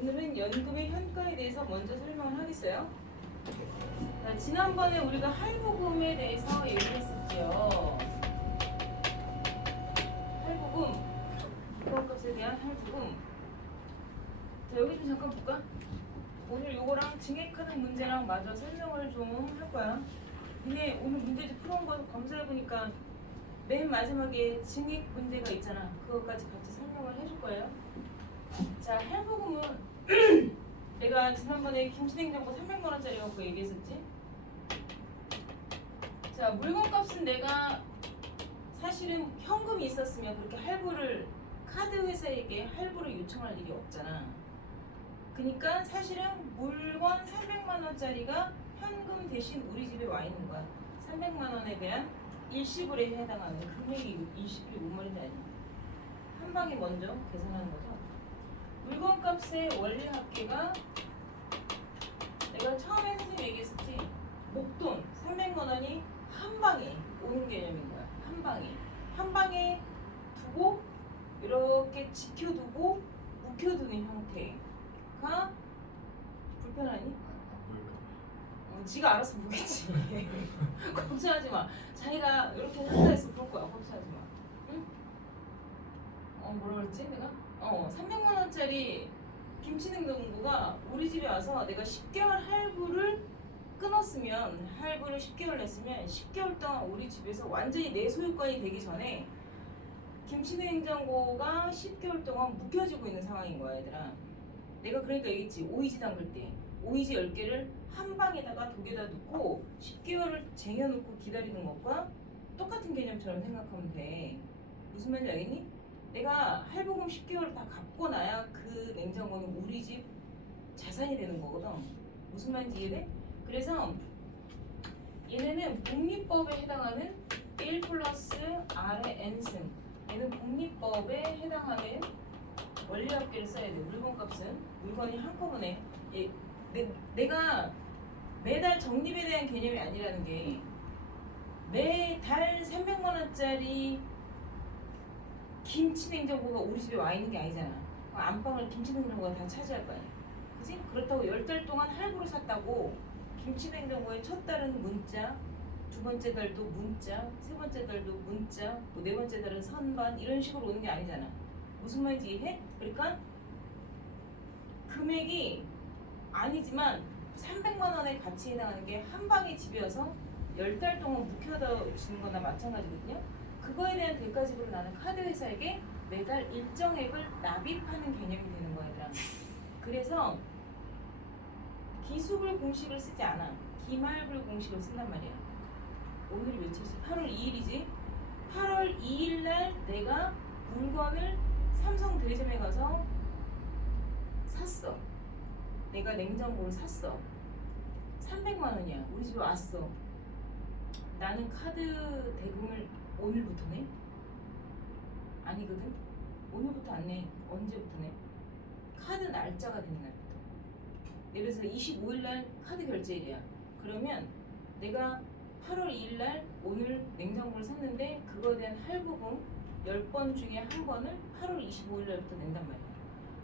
오늘은 연금의 현가에 대해서 먼저 설명을 하겠어요. 자, 지난번에 우리가 할부금에 대해서 얘기했었죠. 할부금, 물건값에 대한 할부금. 자, 여기 좀 잠깐 볼까? 오늘 요거랑 증액하는 문제랑 마저 설명을 좀 할 거야. 근데 오늘 문제집 풀어온 거 검사해보니까 맨 마지막에 증액 문제가 있잖아. 그것까지 같이 설명을 해줄 거예요. 자, 할부금은 내가 지난번에 김치냉장고 300만원짜리 갖고 얘기했었지? 자, 물건값은 내가 사실은 현금이 있었으면 그렇게 할부를 카드 회사에게 할부를 요청할 일이 없잖아. 그러니까 사실은 물건 300만원짜리가 현금 대신 우리 집에 와 있는 거야. 300만원에 대한 일시불에 해당하는 금액이 일시불이 뭔 말인지 알지? 한 방에 먼저 계산하는 거죠. 물건값의 원리 합계가 내가 처음에 선생님 얘기했었지. 목돈 300만원이 한 방에 오는 개념인 거야. 한 방에 두고 이렇게 지켜두고 묵혀두는 형태가 불편하니? 지가 알아서 보겠지. 걱정하지 마. 자기가 이렇게 한다 해서 볼 거야. 걱정하지 마. 응? 뭐라 그랬지 내가? 300만 원짜리 김치냉장고가 우리 집에 와서 내가 10개월 할부를 끊었으면, 할부를 10개월 냈으면 10개월 동안 우리 집에서 완전히 내 소유권이 되기 전에 김치냉장고가 10개월 동안 묵혀지고 있는 상황인 거야, 얘들아. 내가 그러니까 얘기했지. 오이지 담글 때 오이지 10개를 한 방에다가 독에다 넣고 10개월을 쟁여놓고 기다리는 것과 똑같은 개념처럼 생각하면 돼. 무슨 말인지 알겠니? 내가 할부금 10개월을 다 갚고 나야 그 냉장고는 우리 집 자산이 되는 거거든. 무슨 말인지 이해돼? 그래서 얘네는 복리법에 해당하는 1 플러스 R의 n승, 얘는 복리법에 해당하는 원리합계를 써야 돼. 물건값은 물건이 한꺼번에 내가 매달 적립에 대한 개념이 아니라는 게, 매달 300만 원짜리 김치냉장고가 우리 집에 와 있는 게 아니잖아. 안방을 김치냉장고가 다 차지할 거 아니야. 그치? 그렇다고 10달 동안 할부로 샀다고 김치냉장고에 첫 달은 문자, 두 번째 달도 문자, 세 번째 달도 문자, 뭐 네 번째 달은 선반, 이런 식으로 오는 게 아니잖아. 무슨 말인지 이해해? 그러니까 금액이 아니지만 300만 원의 가치에 해당하는 게 한 방에 집에 와서 10달 동안 묵혀다 주는 거나 마찬가지거든요. 그거에 대한 대가 지불을 나는 카드 회사에게 매달 일정액을 납입하는 개념이 되는 거야, 얘들아. 그래서 기수불 공식을 쓰지 않아. 기말불 공식을 쓴단 말이야. 오늘이 며칠이지? 8월 2일이지? 8월 2일 날 내가 물건을 삼성 대리점에 가서 샀어. 내가 냉장고를 샀어. 300만 원이야. 우리 집에 왔어. 나는 카드 대금을 오늘부터 내? 아니거든? 오늘부터 안 내. 언제부터 내? 카드 날짜가 되는 날부터. 예를 들어서 25일 날 카드 결제일이야. 그러면 내가 8월 2일 날 오늘 냉장고를 샀는데 그거에 대한 할부금 10번 중에 한 번을 8월 25일 날부터 낸단 말이야.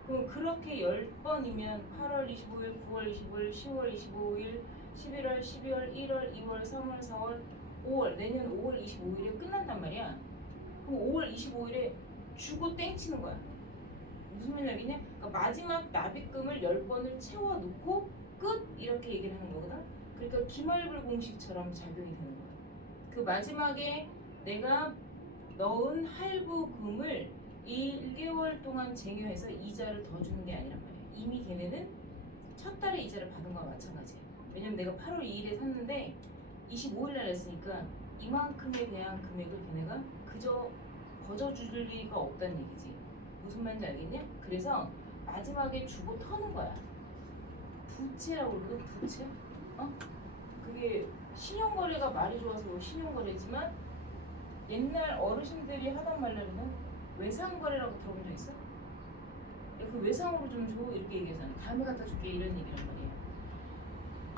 그럼 그렇게 10번이면 8월 25일, 9월 25일, 10월 25일, 11월, 12월, 1월, 2월, 3월, 4월, 5월, 내년 5월 25일에 끝난단 말이야. 그럼 5월 25일에 주고 땡치는 거야. 무슨 말인지 알겠냐? 그러니까 마지막 납입금을 10번을 채워놓고 끝! 이렇게 얘기를 하는 거거든. 그러니까 기말불 공식처럼 작용이 되는 거야. 그 마지막에 내가 넣은 할부금을 1개월 동안 쟁여해서 이자를 더 주는 게 아니란 말이야. 이미 걔네는 첫 달에 이자를 받은 거와 마찬가지야. 왜냐면 내가 8월 2일에 샀는데 25일 날 냈으니까 이만큼에 대한 금액을 걔네가 그저 거저줄 리가 없다는 얘기지. 무슨 말인지 알겠냐? 그래서 마지막에 주고 터는 거야. 부채라고 그러거든. 부채? 그게 신용거래가 말이 좋아서 신용거래지만 옛날 어르신들이 하던 말로는 외상거래라고 들어본 적 있어? 그 외상으로 좀 줘 이렇게 얘기하잖아. 다음에 갖다 줄게 이런 얘기란 말이야.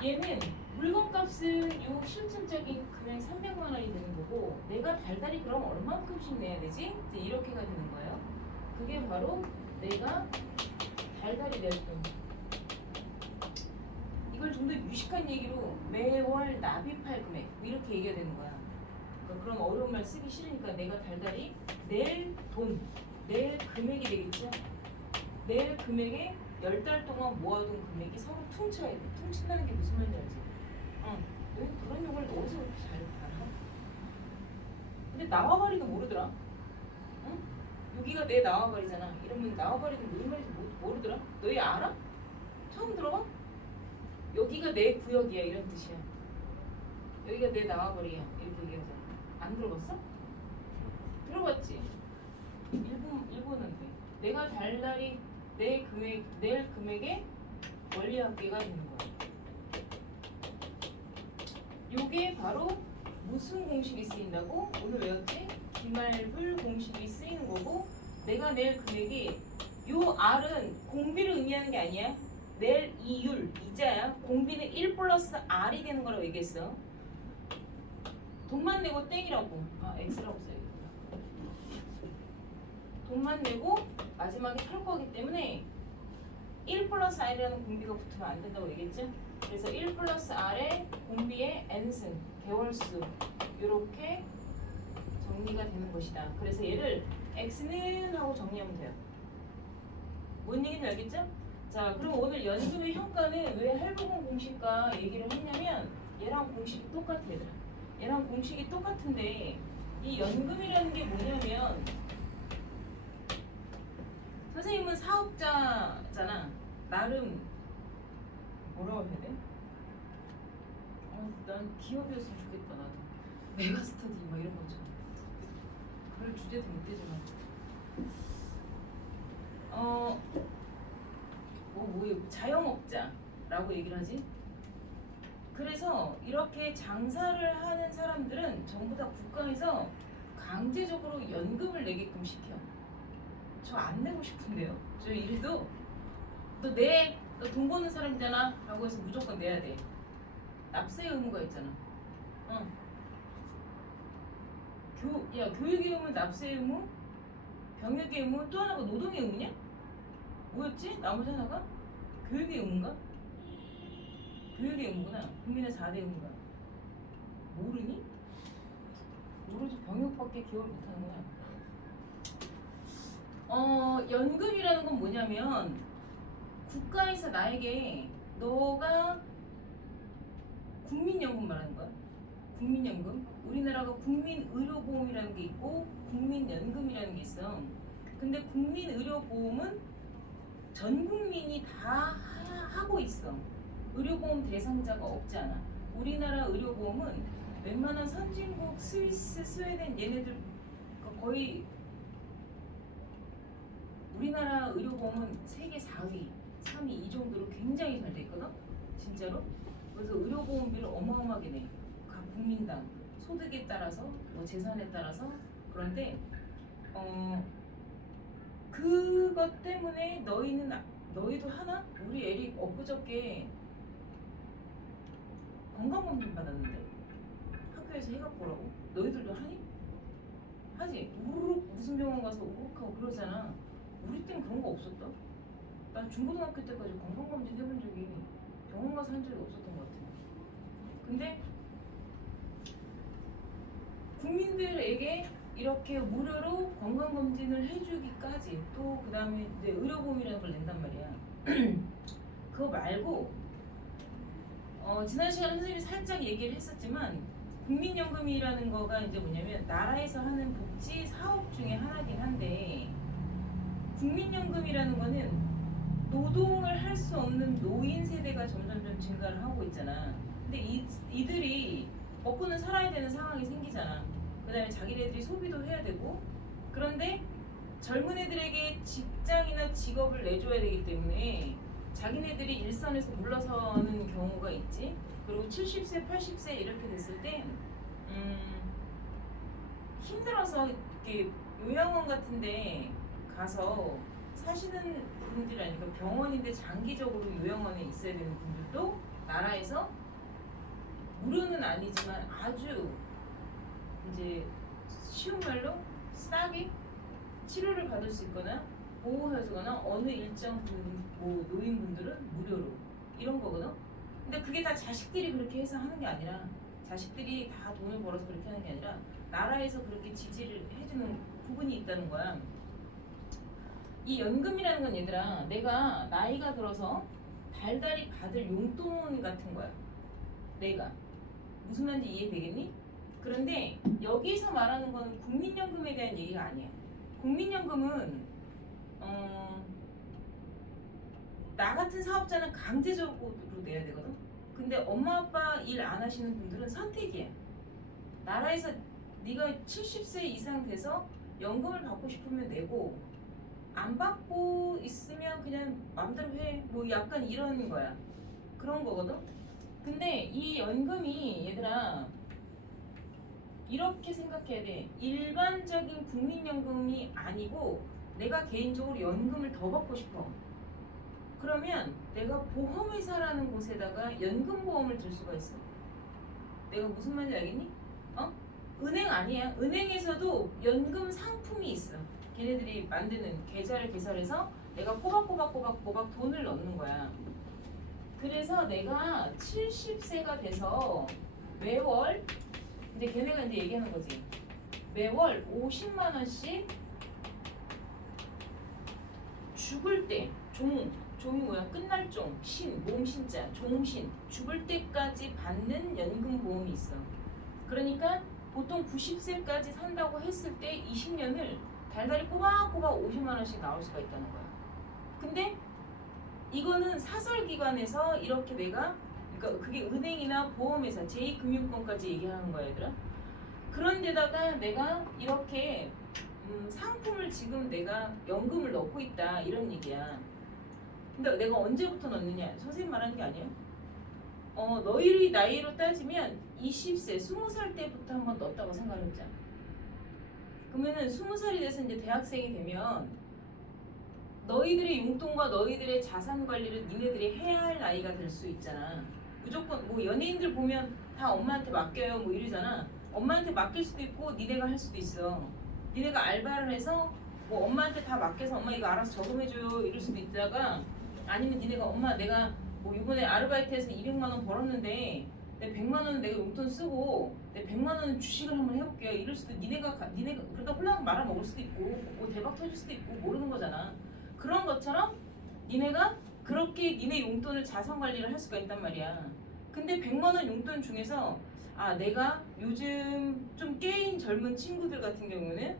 얘는 물건값은 요 실질적인 금액 300만 원이 되는 거고, 내가 달달이 그럼 얼마큼씩 내야 되지? 이제 이렇게가 되는 거예요. 그게 바로 내가 달달이 낼 돈. 이걸 좀 더 유식한 얘기로 매월 납입할 금액 이렇게 얘기해야 되는 거야. 그러니까 그런 어려운 말 쓰기 싫으니까 내가 달달이 낼 돈, 낼 금액이 되겠죠. 낼 금액에 10달 동안 모아둔 금액이 서로 퉁쳐야 돼. 퉁친다는 게 무슨 말인지 알지? 왜 그런 용어를 어디서 그렇게 잘 알아? 근데 나와바리도 모르더라. 응? 여기가 내 나와바리잖아. 이러면 나와바리는 무슨 말인지 모르더라. 너희 알아? 처음 들어봐? 여기가 내 구역이야 이런 뜻이야. 여기가 내 나와바리야 이렇게 얘기하잖아. 안 들어봤어? 들어봤지? 일본은 돼. 내가 달달이 내 금액, 낼 금액의 원리합계가 되는 거야. 요게 바로 무슨 공식이 쓰인다고? 오늘 외웠지? 기말불 공식이 쓰이는 거고 내가 낼 금액이 요 R은 공비를 의미하는 게 아니야. 낼 이율, 이자야. 공비는 1 플러스 R이 되는 거라고 얘기했어. 돈만 내고 땡이라고. X라고 써야겠다. 돈만 내고 마지막에 털 거기 때문에 1 플러스 R이라는 공비가 붙으면 안 된다고 얘기했죠? 그래서 1 플러스 R의 공비의 N승, 개월수 이렇게 정리가 되는 것이다. 그래서 얘를 X는 하고 정리하면 돼요. 뭔 얘기인지 알겠죠? 자, 그럼 오늘 연금의 현가는 왜 할부금 공식과 얘기를 했냐면 얘랑 공식이 똑같아 얘들아. 얘랑 공식이 똑같은데 이 연금이라는 게 뭐냐면 선생님은 사업자잖아. 나름 뭐라고 해야 돼? 난 기업이었으면 좋겠다 나도. 메가스터디 막 이런 거죠. 그럴 주제도 못 되지만 뭐예요? 자영업자라고 얘기를 하지. 그래서 이렇게 장사를 하는 사람들은 전부 다 국가에서 강제적으로 연금을 내게끔 시켜. 저 안 내고 싶은데요. 저 이래도 너 돈 버는 사람이잖아 라고 해서 무조건 내야 돼. 납세 의무가 있잖아. 교육의 의무는 납세 의무, 병역의 의무, 또 하나가 노동의 의무냐? 뭐였지? 나머지 하나가? 교육의 의무인가? 교육의 의무구나. 국민의 4대 의무가. 모르니? 모르지. 병역밖에 기억을 못하는구나. 연금이라는 건 뭐냐면 국가에서 나에게 너가 국민연금 말하는 거야. 국민연금. 우리나라가 국민의료보험이라는 게 있고 국민연금이라는 게 있어. 근데 국민의료보험은 전 국민이 다 하고 있어. 의료보험 대상자가 없지 않아. 우리나라 의료보험은 웬만한 선진국, 스위스, 스웨덴 얘네들 거의 우리나라 의료보험은 세계 4위, 3위 이 정도로 굉장히 잘 돼 있거든. 진짜로. 그래서 의료보험비를 어마어마하게 내. 각 국민당 소득에 따라서, 뭐 재산에 따라서. 그런데 그것 때문에 너희도 하나? 우리 에릭 엊그저께 건강검진 받았는데 학교에서 해갖고 오라고. 너희들도 하니? 하지? 우르륵 무슨 병원 가서 우르륵하고 그러잖아. 우리 때는 그런 거 없었다. 난 중고등학교 때까지 건강검진 해본 적이 병원 가서 한 적이 없었던 것 같아. 근데 국민들에게 이렇게 무료로 건강검진을 해주기까지 또 그 다음에 이제 의료보험이라는 걸 낸단 말이야. 그거 말고 지난 시간에 선생님이 살짝 얘기를 했었지만 국민연금이라는 거가 이제 뭐냐면 나라에서 하는 복지 사업 중에 하나긴 한데 국민연금이라는 거는 노동을 할 수 없는 노인 세대가 점점점 증가를 하고 있잖아. 근데 이들이 먹고는 살아야 되는 상황이 생기잖아. 그 다음에 자기네들이 소비도 해야 되고 그런데 젊은 애들에게 직장이나 직업을 내줘야 되기 때문에 자기네들이 일선에서 물러서는 경우가 있지. 그리고 70세, 80세 이렇게 됐을 때 힘들어서 이렇게 요양원 같은데 가서 사시는 분들이 아니고 병원인데 장기적으로 요양원에 있어야 되는 분들도 나라에서 무료는 아니지만 아주 이제 쉬운 말로 싸게 치료를 받을 수 있거나 보호해주거나 어느 일정 뭐 노인분들은 무료로 이런 거거든. 근데 그게 다 자식들이 그렇게 해서 하는 게 아니라 자식들이 다 돈을 벌어서 그렇게 하는 게 아니라 나라에서 그렇게 지지를 해주는 부분이 있다는 거야. 이 연금이라는 건 얘들아 내가 나이가 들어서 달달이 받을 용돈 같은 거야. 내가 무슨 말인지 이해되겠니? 그런데 여기서 말하는 거는 국민연금에 대한 얘기가 아니야. 국민연금은 나 같은 사업자는 강제적으로 내야 되거든. 근데 엄마 아빠 일 안 하시는 분들은 선택이야. 나라에서 네가 70세 이상 돼서 연금을 받고 싶으면 내고 안 받고 있으면 그냥 마음대로 해. 뭐 약간 이런 거야. 그런 거거든. 근데 이 연금이 얘들아 이렇게 생각해야 돼. 일반적인 국민연금이 아니고 내가 개인적으로 연금을 더 받고 싶어. 그러면 내가 보험회사라는 곳에다가 연금보험을 들 수가 있어. 내가 무슨 말인지 알겠니? 은행 아니야. 은행에서도 연금 상품이 있어. 걔네들이 만드는 계좌를 개설해서 내가 꼬박꼬박 돈을 넣는 거야. 그래서 내가 70세가 돼서 매월 이제 걔네가 이제 얘기하는 거지. 매월 50만 원씩 죽을 때 종이 뭐야? 끝날 종, 몸신자, 종신 죽을 때까지 받는 연금보험이 있어. 그러니까 보통 90세까지 산다고 했을 때 20년을 달달이 꼬박꼬박 50만 원씩 나올 수가 있다는 거야. 근데 이거는 사설기관에서 이렇게 내가 그러니까 그게 은행이나 보험회사 제2금융권까지 얘기하는 거야 얘들아. 그런데다가 내가 이렇게 상품을 지금 내가 연금을 넣고 있다 이런 얘기야. 근데 내가 언제부터 넣느냐? 선생님 말하는 게 아니에요. 너희의 나이로 따지면 20세, 20살 때부터 한번 넣었다고 생각해보자. 그러면은 20살이 돼서 이제 대학생이 되면 너희들의 용돈과 너희들의 자산 관리를 니네들이 해야 할 나이가 될 수 있잖아. 무조건 뭐 연예인들 보면 다 엄마한테 맡겨요 뭐 이러잖아. 엄마한테 맡길 수도 있고 니네가 할 수도 있어. 니네가 알바를 해서 뭐 엄마한테 다 맡겨서 엄마 이거 알아서 저금해줘요 이럴 수도 있다가 아니면 니네가 엄마 내가 뭐 이번에 아르바이트해서 200만 원 벌었는데 내 100만 원은 내가 용돈 쓰고 내 100만 원은 주식을 한번 해볼게요 이럴 수도 니네가 그러다 홀랑 말아먹을 수도 있고 뭐 대박 터질 수도 있고 모르는 거잖아. 그런 것처럼 니네가 그렇게 니네 용돈을 자산 관리를 할 수가 있단 말이야. 근데 100만 원 용돈 중에서 내가 요즘 좀 깨인 젊은 친구들 같은 경우는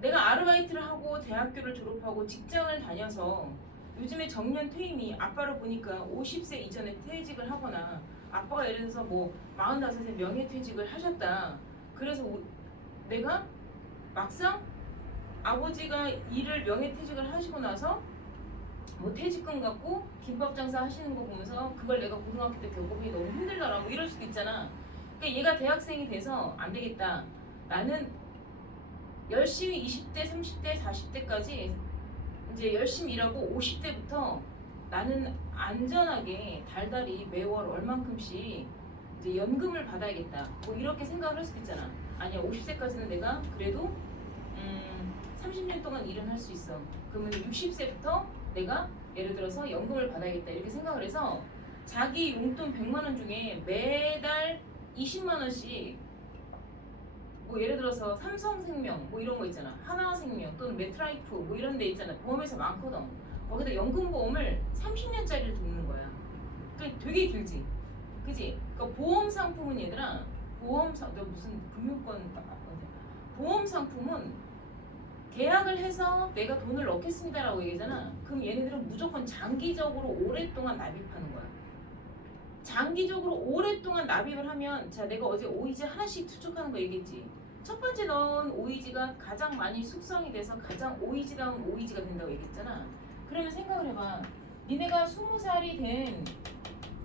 내가 아르바이트를 하고 대학교를 졸업하고 직장을 다녀서 요즘에 정년 퇴임이 아빠를 보니까 50세 이전에 퇴직을 하거나 아빠가 예를 들어서 뭐 45세 명예퇴직을 하셨다. 그래서 내가 막상 아버지가 일을 명예퇴직을 하시고 나서 뭐 퇴직금 갖고 김밥 장사 하시는 거 보면서 그걸 내가 고등학교 때 겪어보기 너무 힘들더라 뭐 이럴 수도 있잖아. 그러니까 얘가 대학생이 돼서 안 되겠다. 나는 열심히 20대, 30대, 40대까지 이제 열심히 일하고 50대부터 나는 안전하게 달달이 매월 얼만큼씩 이제 연금을 받아야겠다. 뭐 이렇게 생각을 할 수도 있잖아. 아니야 50세까지는 내가 그래도 30년 동안 일은 할 수 있어. 그러면 60세부터 내가 예를 들어서 연금을 받아야겠다 이렇게 생각을 해서 자기 용돈 100만 원 중에 매달 20만 원씩 뭐 예를 들어서 삼성생명 뭐 이런 거 있잖아. 하나생명 또는 메트라이프 뭐 이런 데 있잖아. 보험회사 많거든. 거기다 연금보험을 30년짜리를 듣는 거야. 그러니까 되게 길지. 그지? 그러니까 보험 상품은 얘들아 너 무슨 금융권 보험 상품은 계약을 해서 내가 돈을 넣겠습니다라고 얘기하잖아. 그럼 얘네들은 무조건 장기적으로 오랫동안 납입하는 거야. 장기적으로 오랫동안 납입을 하면 자 내가 어제 오이지 하나씩 투척하는 거 얘기했지. 첫 번째 넣은 오이지가 가장 많이 숙성이 돼서 가장 오이지다운 오이지가 된다고 얘기했잖아. 그러면 생각을 해봐. 니네가 20살이 된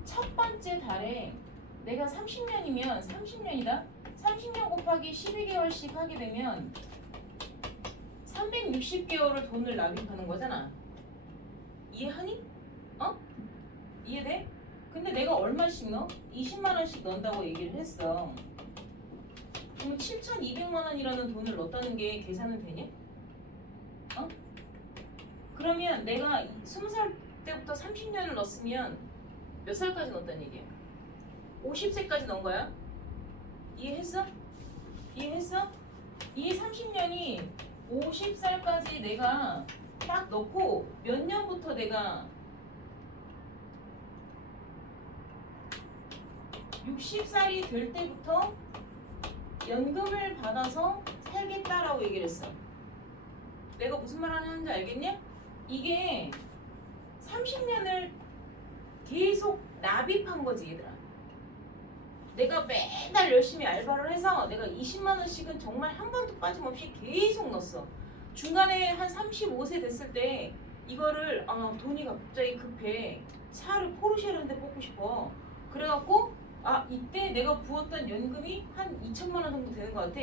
첫 번째 달에 내가 30년이면 30년이다. 30년 곱하기 12개월씩 하게 되면 360개월을 돈을 납입하는 거잖아. 이해하니? 이해돼? 근데 내가 얼마씩 넣어? 20만 원씩 넣는다고 얘기를 했어. 그러면 7,200만 원이라는 돈을 넣었다는 게 계산은 되냐? 그러면 내가 20살 때부터 30년을 넣었으면 몇 살까지 넣었다는 얘기야? 50세까지 넣은 거야? 이해했어? 이해했어? 이 30년이 50살까지 내가 딱 넣고 몇 년부터 내가 60살이 될 때부터 연금을 받아서 살겠다라고 얘기를 했어. 내가 무슨 말 하는지 알겠냐? 이게 30년을 계속 납입한 거지 얘들아. 내가 매달 열심히 알바를 해서 내가 20만 원씩은 정말 한 번도 빠짐없이 계속 넣었어. 중간에 한 35세 됐을 때 이거를 돈이 갑자기 급해. 차를 포르쉐를 한 대 뽑고 싶어. 그래갖고 이때 내가 부었던 연금이 한 2천만 원 정도 되는 것 같아.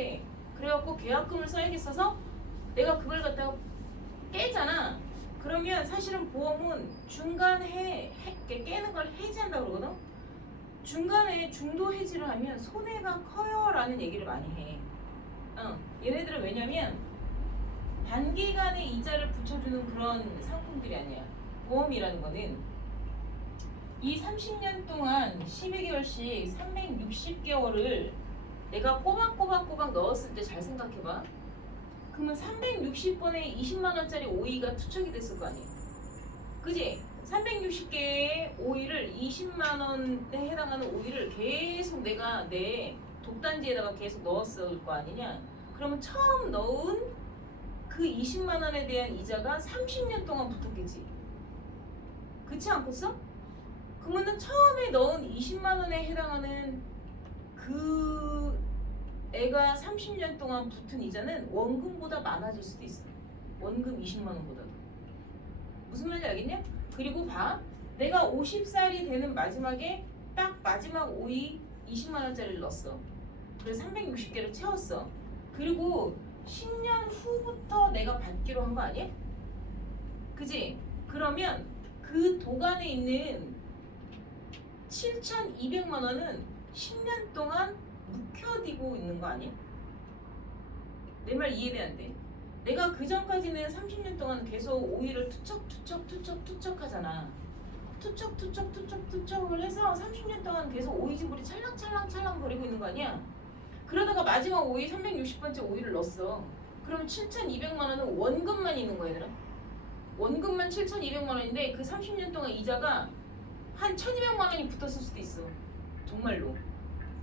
그래갖고 계약금을 써야겠어서 내가 그걸 갖다가 깨잖아. 그러면 사실은 보험은 중간에 깨는 걸 해지한다고 그러거든. 중간에 중도 해지를 하면 손해가 커요 라는 얘기를 많이 해. 얘네들은 왜냐면 단기간에 이자를 붙여주는 그런 상품들이 아니야. 보험이라는 거는 이 30년 동안 12개월씩 360개월을 내가 꼬박꼬박 넣었을 때 잘 생각해봐. 그러면 360번에 20만 원짜리 오이가 투척이 됐을 거 아니야. 그지? 360개의 오이를 20만 원에 해당하는 오이를 계속 내가 내 독단지에다가 계속 넣었을 거 아니냐. 그러면 처음 넣은 그 20만 원에 대한 이자가 30년 동안 붙었겠지. 그렇지 않겠어? 그러면은 처음에 넣은 20만 원에 해당하는 그 애가 30년 동안 붙은 이자는 원금보다 많아질 수도 있어. 원금 20만 원보다도. 무슨 말인지 알겠냐? 그리고 봐. 내가 50살이 되는 마지막에 딱 마지막 오이 20만 원짜리를 넣었어. 그래서 360개를 채웠어. 그리고 10년 후부터 내가 받기로 한 거 아니야? 그지? 그러면 그 도관에 있는 7,200만 원은 10년 동안 묵혀두고 있는 거 아니야? 내 말 이해돼 안 돼? 내가 그 전까지는 30년 동안 계속 오이를 투척 하잖아. 투척을 해서 30년 동안 계속 오이지불이 찰랑찰랑 거리고 있는 거 아니야? 그러다가 마지막 오이 360번째 오이를 넣었어. 그럼 7,200만 원은 원금만 있는 거야 얘들아. 원금만 7,200만 원인데 그 30년 동안 이자가 한 1,200만 원이 붙었을 수도 있어. 정말로.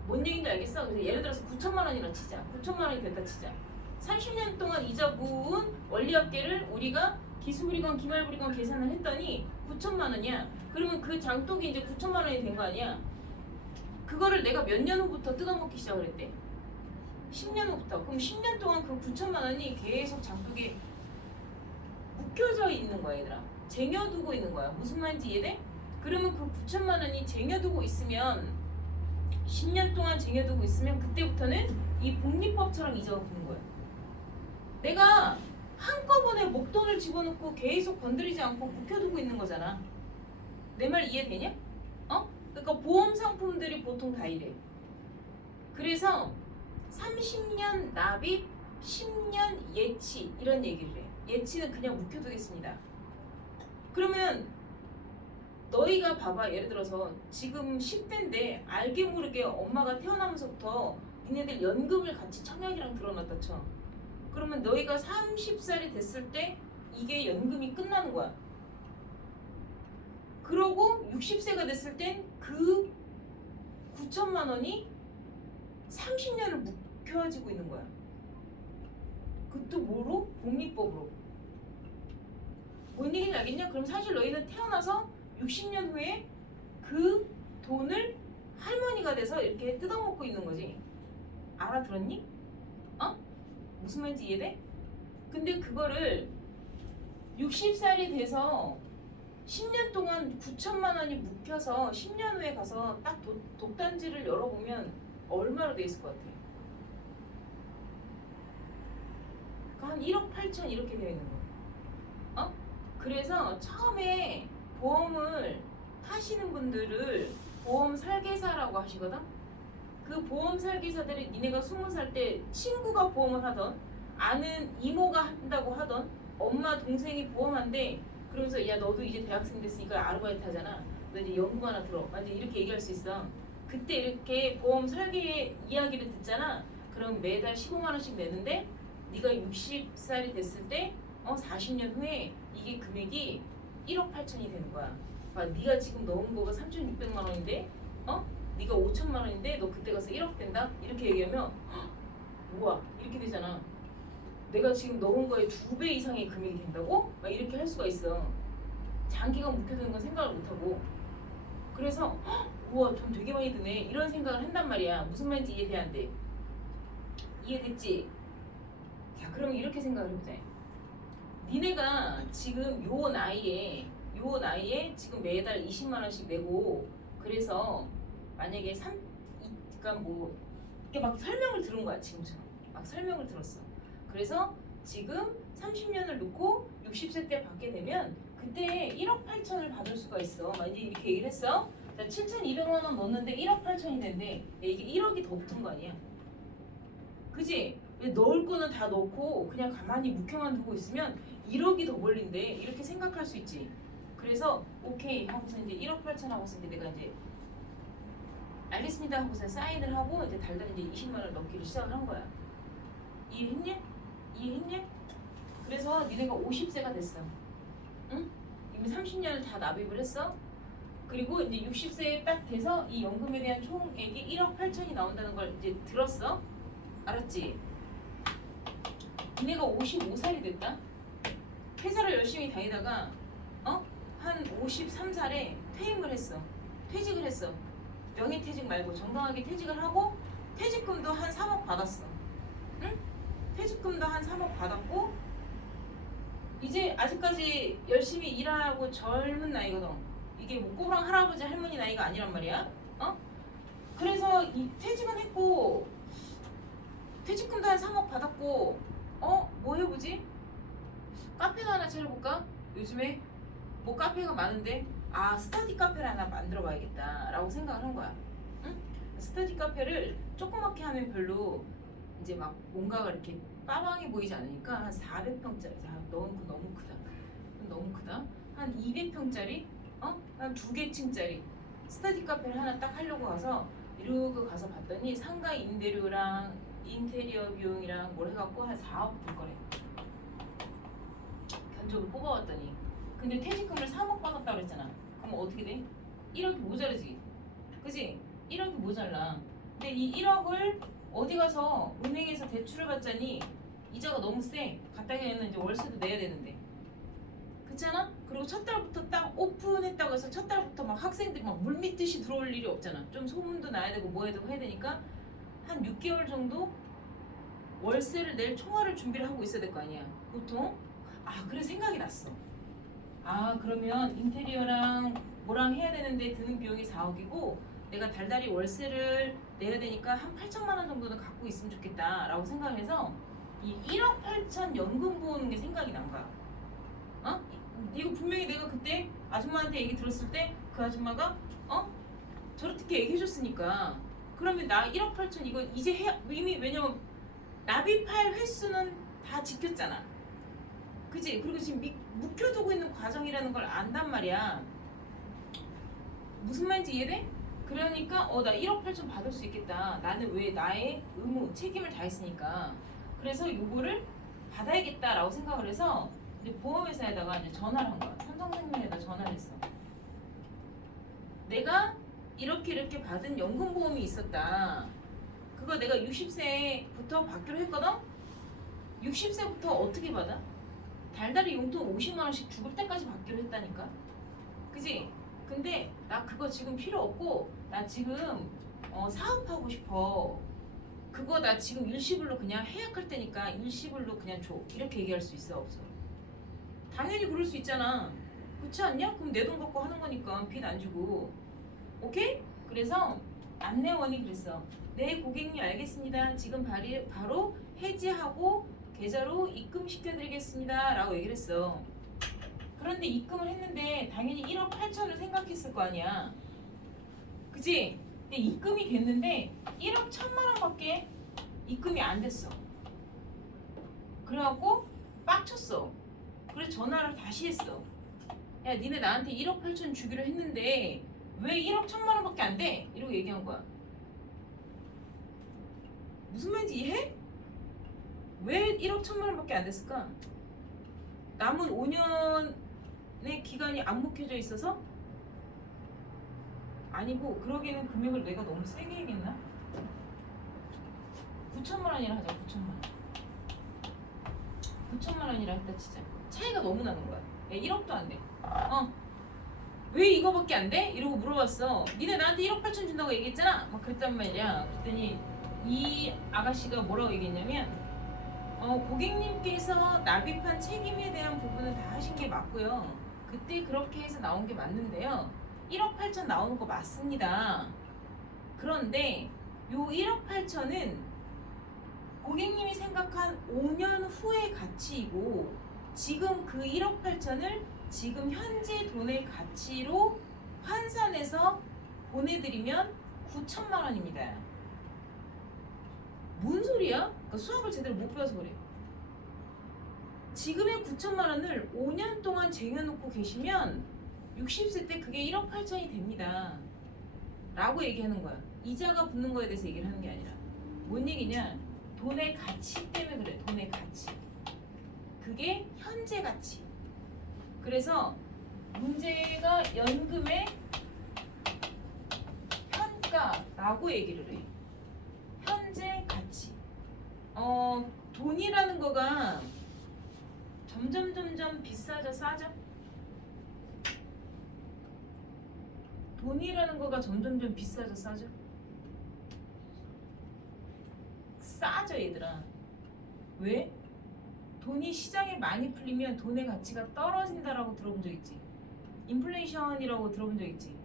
뭔 얘기인지 알겠어? 그래서 예를 들어서 9천만 원이라 치자. 9천만 원이 됐다 치자. 30년 동안 이자 부은 원리합계를 우리가 기수불이건 기말불이건 계산을 했더니 9천만 원이야. 그러면 그 장독이 이제 9천만 원이 된 거 아니야? 그거를 내가 몇 년 후부터 뜯어먹기 시작을 했대? 10년 후부터. 그럼 10년 동안 그 9천만 원이 계속 장독에 묵혀져 있는 거야 얘들아. 쟁여두고 있는 거야. 무슨 말인지 이해돼? 그러면 그 9천만 원이 쟁여두고 있으면 10년 동안 쟁여두고 있으면 그때부터는 이 복리법처럼 이자가 붙는 거야. 내가 한꺼번에 목돈을 집어넣고 계속 건드리지 않고 묵혀두고 있는 거잖아. 내 말 이해되냐? 그러니까 보험 상품들이 보통 다 이래. 그래서 30년 납입, 10년 예치 이런 얘기를 해. 예치는 그냥 묵혀두겠습니다. 그러면 너희가 봐봐. 예를 들어서 지금 10대인데 알게 모르게 엄마가 태어나면서부터 니네들 연금을 같이 청약이랑 들어놨다 쳐. 그러면 너희가 30살이 됐을 때 이게 연금이 끝나는 거야. 그러고 60세가 됐을 땐 그 9천만 원이 30년을 묵혀지고 있는 거야. 그것도 뭐로? 복리법으로. 뭔 얘기인지 알겠냐? 그럼 사실 너희는 태어나서 60년 후에 그 돈을 할머니가 돼서 이렇게 뜯어먹고 있는 거지. 알아들었니? 무슨 말인지 이해돼? 근데 그거를 60살이 돼서 10년 동안 9천만 원이 묵혀서 10년 후에 가서 딱 독단지를 열어보면 얼마로 돼 있을 것 같아? 한 1억 8천 이렇게 되어 있는 거야. 그래서 처음에 보험을 타시는 분들을 보험 설계사라고 하시거든? 그 보험 설계사들이 니네가 20살 때 친구가 보험을 하던 아는 이모가 한다고 하던 엄마 동생이 보험한데 그러면서 야 너도 이제 대학생 됐으니까 아르바이트 하잖아. 너 이제 연금 하나 들어. 완전 이렇게 얘기할 수 있어. 그때 이렇게 보험 설계 이야기를 듣잖아. 그럼 매달 15만 원씩 내는데 네가 60살이 됐을 때 40년 후에 이게 금액이 1억 8천이 되는 거야. 네가 지금 넣은 거가 3,600만 원인데 네가 5천만 원인데 너 그때 가서 1억 된다? 이렇게 얘기하면 우와 이렇게 되잖아. 내가 지금 넣은 거에 2배 이상의 금액이 된다고? 막 이렇게 할 수가 있어. 장기간 묵혀두는 건 생각을 못하고. 그래서 우와 돈 되게 많이 드네 이런 생각을 한단 말이야. 무슨 말인지 이해돼 안 돼? 이해됐지? 자 그럼 이렇게 생각을 해보자. 니네가 지금 요 나이에 지금 매달 20만 원씩 내고 그래서 만약에 그러니까 뭐 이렇게 막 설명을 들은 거야 지금처럼 막 설명을 들었어. 그래서 지금 30년을 놓고 60세 때 받게 되면 그때 1억 8천을 받을 수가 있어. 만약에 이렇게 얘기를 했어. 7,200만 원 넣었는데 1억 8천이 된대. 이게 1억이 더 붙은 거 아니야? 그지? 넣을 거는 다 넣고 그냥 가만히 묵혀만 두고 있으면 1억이 더 벌린대. 이렇게 생각할 수 있지. 그래서 오케이 하고서 이제 1억 8천 하고서 이제 내가 이제 알겠습니다 하고서 사인을 하고 이제 달달 이제 20만 원을 넣기를 시작을 한 거야. 이해했냐? 이해했냐? 그래서 니네가 50세가 됐어. 응? 이미 30년을 다 납입을 했어. 그리고 이제 60세에 딱 돼서 이 연금에 대한 총액이 1억 8천이 나온다는 걸 이제 들었어. 알았지? 니네가 55살이 됐다. 회사를 열심히 다니다가 한 53살에 퇴임을 했어. 퇴직을 했어. 명예퇴직 말고 정당하게 퇴직을 하고 퇴직금도 한 3억 받았어. 응? 퇴직금도 한 3억 받았고 이제 아직까지 열심히 일하고 젊은 나이거든. 이게 뭐 꼬부랑 할아버지 할머니 나이가 아니란 말이야. 그래서 이 퇴직은 했고 퇴직금도 한 3억 받았고 뭐 해보지? 카페도 하나 차려볼까? 요즘에 뭐 카페가 많은데 스터디 카페를 하나 만들어 봐야겠다 라고 생각을 한 거야. 응? 스터디 카페를 조그맣게 하면 별로 이제 막 뭔가가 이렇게 빠방해 보이지 않으니까 한 400평짜리 너무 크다. 너무 크다. 한 200평짜리 한 2개 층짜리 스터디 카페를 하나 딱 하려고 가서 이러고 가서 봤더니 상가 임대료랑 인테리어 비용이랑 뭘 해갖고 한 4억 들 거래. 견적을 뽑아왔더니 근데 퇴직금을 3억 받았다고 그랬잖아. 그럼 어떻게 돼? 1억이 모자르지. 그지? 1억이 모자라. 근데 이 1억을 어디 가서 은행에서 대출을 받자니 이자가 너무 세. 갖다기에는 이제 월세도 내야 되는데. 그렇잖아? 그리고 첫 달부터 딱 오픈했다고 해서 첫 달부터 막 학생들이 막 물밀듯이 들어올 일이 없잖아. 좀 소문도 나야 되고 뭐 해야 되고 해야 되니까 한 6개월 정도 월세를 낼 총알을 준비를 하고 있어야 될 거 아니야. 보통. 그래 생각이 났어. 그러면 인테리어랑 뭐랑 해야 되는데 드는 비용이 4억이고 내가 달달이 월세를 내야 되니까 한 8천만 원 정도는 갖고 있으면 좋겠다 라고 생각해서 이 1억 8천 연금 모으는 게 생각이 난 거야. 이거 분명히 내가 그때 아줌마한테 얘기 들었을 때 그 아줌마가 저렇게 얘기해줬으니까 그러면 나 1억 8천 이거 이제 이미 왜냐면 납입할 횟수는 다 지켰잖아. 그지? 그리고 지금 묵혀두고 있는 과정이라는 걸 안단 말이야. 무슨 말인지 이해돼? 그러니까 나 1억 8천 받을 수 있겠다. 나는 왜 나의 의무, 책임을 다했으니까. 그래서 요거를 받아야겠다라고 생각을 해서 이제 보험회사에다가 이제 전화를 한 거야. 삼성생명에다 전화를 했어. 내가 이렇게 받은 연금보험이 있었다. 그거 내가 60세부터 받기로 했거든? 60세부터 어떻게 받아? 달달이 용돈 50만 원씩 죽을 때까지 받기로 했다니까. 그지? 근데 나 그거 지금 필요 없고 나 지금 사업하고 싶어. 그거 나 지금 일시불로 그냥 해약할 테니까 일시불로 그냥 줘. 이렇게 얘기할 수 있어 없어? 당연히 그럴 수 있잖아. 그렇지 않냐? 그럼 내 돈 갖고 하는 거니까 빚 안 주고. 오케이? 그래서 안내원이 그랬어. 네 고객님 알겠습니다. 지금 바로 해지하고 계좌로 입금시켜드리겠습니다 라고 얘기를 했어. 그런데 입금을 했는데 당연히 1억 8천을 생각했을 거 아니야. 그치? 근데 입금이 됐는데 1억 1천만 원밖에 입금이 안 됐어. 그래갖고 빡쳤어. 그래서 전화를 다시 했어. 야 니네 나한테 1억 8천 주기로 했는데 왜 1억 1천만 원밖에 안 돼? 이러고 얘기한 거야. 무슨 말인지 이해해? 왜 1억 1천만 원밖에 안 됐을까? 남은 5년의 기간이 안 묵혀져 있어서? 아니고 그러기에는 금액을 내가 너무 세게 얘기했나? 9천만 원이라 하자. 9천만 원. 9천만 원이라 했다 치자. 차이가 너무 나는 거야. 야 1억도 안 돼. 왜 이거밖에 안 돼? 이러고 물어봤어. 니네 나한테 1억 8천 준다고 얘기했잖아. 막 그랬단 말이야. 그랬더니 이 아가씨가 뭐라고 얘기했냐면 고객님께서 납입한 책임에 대한 부분은 다 하신 게 맞고요. 그때 그렇게 해서 나온 게 맞는데요. 1억 8천 나오는 거 맞습니다. 그런데 요 1억 8천은 고객님이 생각한 5년 후의 가치이고 지금 그 1억 8천을 지금 현재 돈의 가치로 환산해서 보내드리면 9천만 원입니다. 뭔 소리야? 그러니까 수학을 제대로 못 배워서 그래. 지금의 9천만 원을 5년 동안 쟁여놓고 계시면 60세 때 그게 1억 8천이 됩니다. 라고 얘기하는 거야. 이자가 붙는 거에 대해서 얘기를 하는 게 아니라. 뭔 얘기냐? 돈의 가치 때문에 그래. 돈의 가치. 그게 현재 가치. 그래서 문제가 연금의 현가라고 얘기를 해. 현재 가치. 돈이라는 거가 점점 비싸져 싸져? 돈이라는 거가 점점 비싸져 싸져? 싸져 얘들아. 왜? 돈이 시장에 많이 풀리면 돈의 가치가 떨어진다라고 들어본 적 있지? 인플레이션이라고 들어본 적 있지?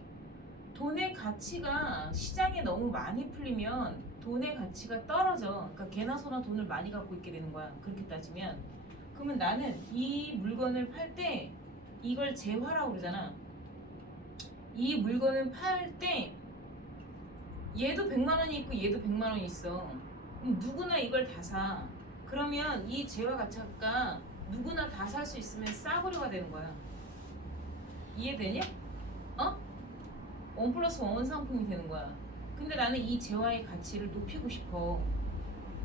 돈의 가치가 시장에 너무 많이 풀리면 돈의 가치가 떨어져. 그러니까 개나 소나 돈을 많이 갖고 있게 되는 거야. 그렇게 따지면. 그러면 나는 이 물건을 팔 때 이걸 재화라고 그러잖아. 이 물건을 팔 때 얘도 100만 원이 있고 얘도 100만 원이 있어. 그럼 누구나 이걸 다 사. 그러면 이 재화 가치가 누구나 다 살 수 있으면 싸구려가 되는 거야. 이해되냐? 1+1 상품이 되는 거야. 근데 나는 이 재화의 가치를 높이고 싶어.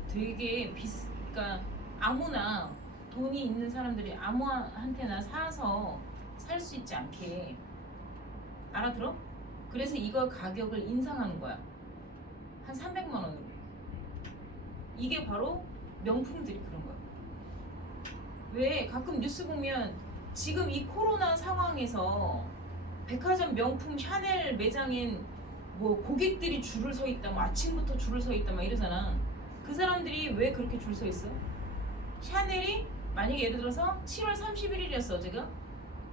되게 그러니까 아무나 돈이 있는 사람들이 아무한테나 사서 살 수 있지 않게. 알아들어? 그래서 이거 가격을 인상하는 거야. 한 300만 원으로. 이게 바로 명품들이 그런 거야. 왜 가끔 뉴스 보면 지금 이 코로나 상황에서 백화점 명품 샤넬 매장엔 뭐 고객들이 줄을 서 있다, 뭐 아침부터 줄을 서 있다 막 이러잖아. 그 사람들이 왜 그렇게 줄 서 있어? 샤넬이 만약에 예를 들어서 7월 31일이었어 어제가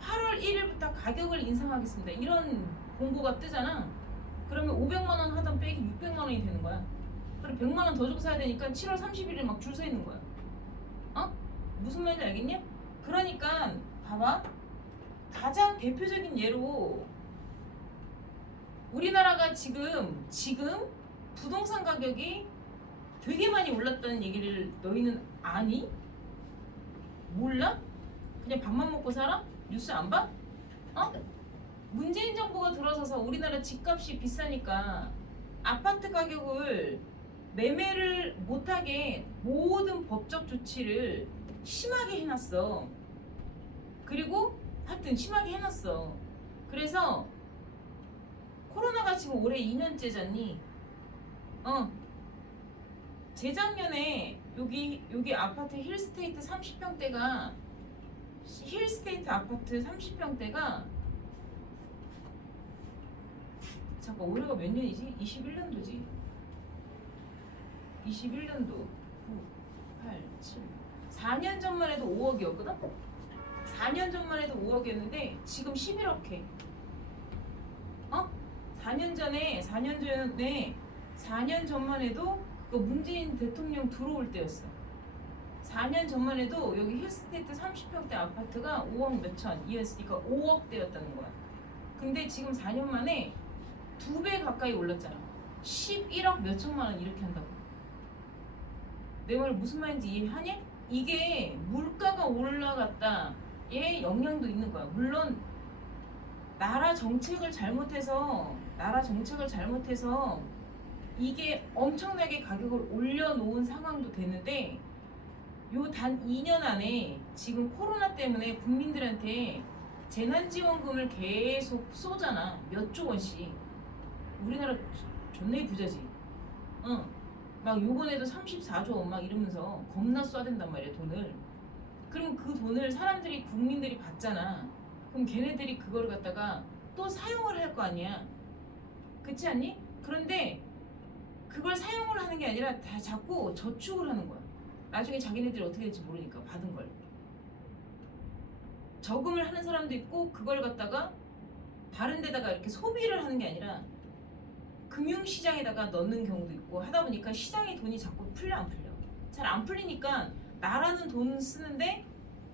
8월 1일부터 가격을 인상하겠습니다 이런 공고가 뜨잖아. 그러면 500만 원 하던 백이 600만 원이 되는 거야. 그럼 100만 원 더 주고 사야 되니까 7월 30일에 막 줄 서 있는 거야. 무슨 말인지 알겠냐? 그러니까 봐봐. 가장 대표적인 예로 우리나라가 지금 부동산 가격이 되게 많이 올랐다는 얘기를 너희는 아니? 몰라? 그냥 밥만 먹고 살아? 뉴스 안 봐? 문재인 정부가 들어서서 우리나라 집값이 비싸니까 아파트 가격을 매매를 못하게 모든 법적 조치를 심하게 해놨어. 그리고 하여튼 심하게 해놨어. 그래서 코로나가 지금 올해 2년째잖니. 재작년에 여기 아파트 힐스테이트 30평대가 힐스테이트 아파트 30평대가 잠깐 올해가 몇 년이지? 21년도지. 21년도 9, 8, 7 4년 전만 해도 5억이었거든? 4년 전만 해도 5억이었는데 지금 11억 해. 4년 전만 해도 그 문재인 대통령 들어올 때였어. 4년 전만 해도 여기 힐스테이트 30평대 아파트가 5억 몇천 이었으니까 5억대였다는 거야. 근데 지금 4년 만에 2배 가까이 올랐잖아. 11억 몇천만 원 이렇게 한다고. 내 말 무슨 말인지 이해하냐? 이게 물가가 올라갔다 얘 영향도 있는 거야. 물론 나라 정책을 잘못해서 이게 엄청나게 가격을 올려놓은 상황도 되는데 요 단 2년 안에 지금 코로나 때문에 국민들한테 재난지원금을 계속 쏘잖아. 몇 조 원씩. 우리나라 존나 부자지. 응. 막 요번에도 34조 원 막 이러면서 겁나 쏴댄단 말이야 돈을. 그럼 그 돈을 사람들이 국민들이 받잖아. 그럼 걔네들이 그걸 갖다가 또 사용을 할 거 아니야. 그렇지 않니? 그런데 그걸 사용을 하는 게 아니라 다 자꾸 저축을 하는 거야. 나중에 자기네들이 어떻게 될지 모르니까 받은 걸. 저금을 하는 사람도 있고 그걸 갖다가 다른 데다가 이렇게 소비를 하는 게 아니라 금융시장에다가 넣는 경우도 있고 하다 보니까 시장에 돈이 자꾸 풀려 안 풀려. 잘 안 풀리니까 나라는 돈 쓰는데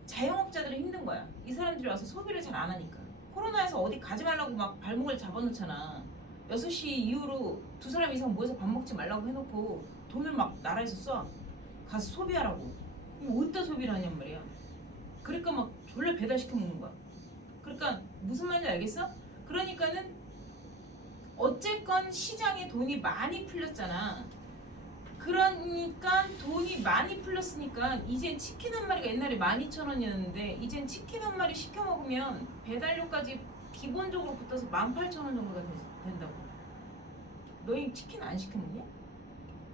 자영업자들은 힘든 거야. 이 사람들이 와서 소비를 잘 안 하니까. 코로나에서 어디 가지 말라고 막 발목을 잡아놓잖아. 6시 이후로 2사람 이상 모여서 밥 먹지 말라고 해놓고 돈을 막 나라에서 써. 가서 소비하라고. 어디다 소비를 하냔 말이야. 그러니까 막 졸라 배달시켜 먹는 거야. 그러니까 무슨 말인지 알겠어? 그러니까는 어쨌건 시장에 돈이 많이 풀렸잖아. 그러니까 돈이 많이 풀렸으니까 이젠 치킨 한 마리가 옛날에 12,000원이었는데 이젠 치킨 한 마리 시켜 먹으면 배달료까지 기본적으로 붙어서 18,000원 정도가 된다고. 너희 치킨 안 시켜 먹냐?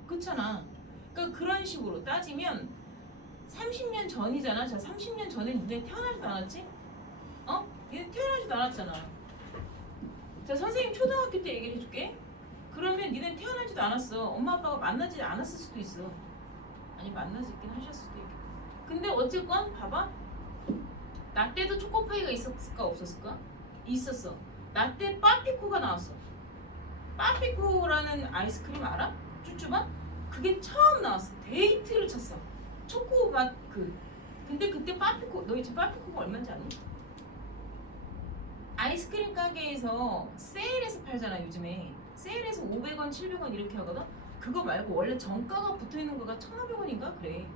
그렇잖아. 그러니까 그런 식으로 따지면 30년 전이잖아. 자, 30년 전에 니네 태어나지도 않았지? 어? 니네 태어나지도 않았잖아. 자, 선생님 초등학교 때 얘기를 해줄게. 그러면 니네 태어나지도 않았어. 엄마 아빠가 만나지 않았을 수도 있어. 아니 만나지 있긴 하셨을 수도 있고. 근데 어쨌건 봐봐. 나 때도 초코파이가 있었을까 없었을까? 있었어. 나 때 빠피코가 나왔어. 빠피코라는 아이스크림 알아? 쭈쭈바? 그게 처음 나왔어. 데이트를 쳤어. 초코 맛 근데 그때 빠피코 너희 지금 빠피코가 얼마인지 아니? 아이스크림 가게에서 세일해서 팔잖아 요즘에. 세일해서 500원, 700원 이렇게 하거든? 그거 말고 원래 정가가 붙어있는 거가 1,500원인가 그래.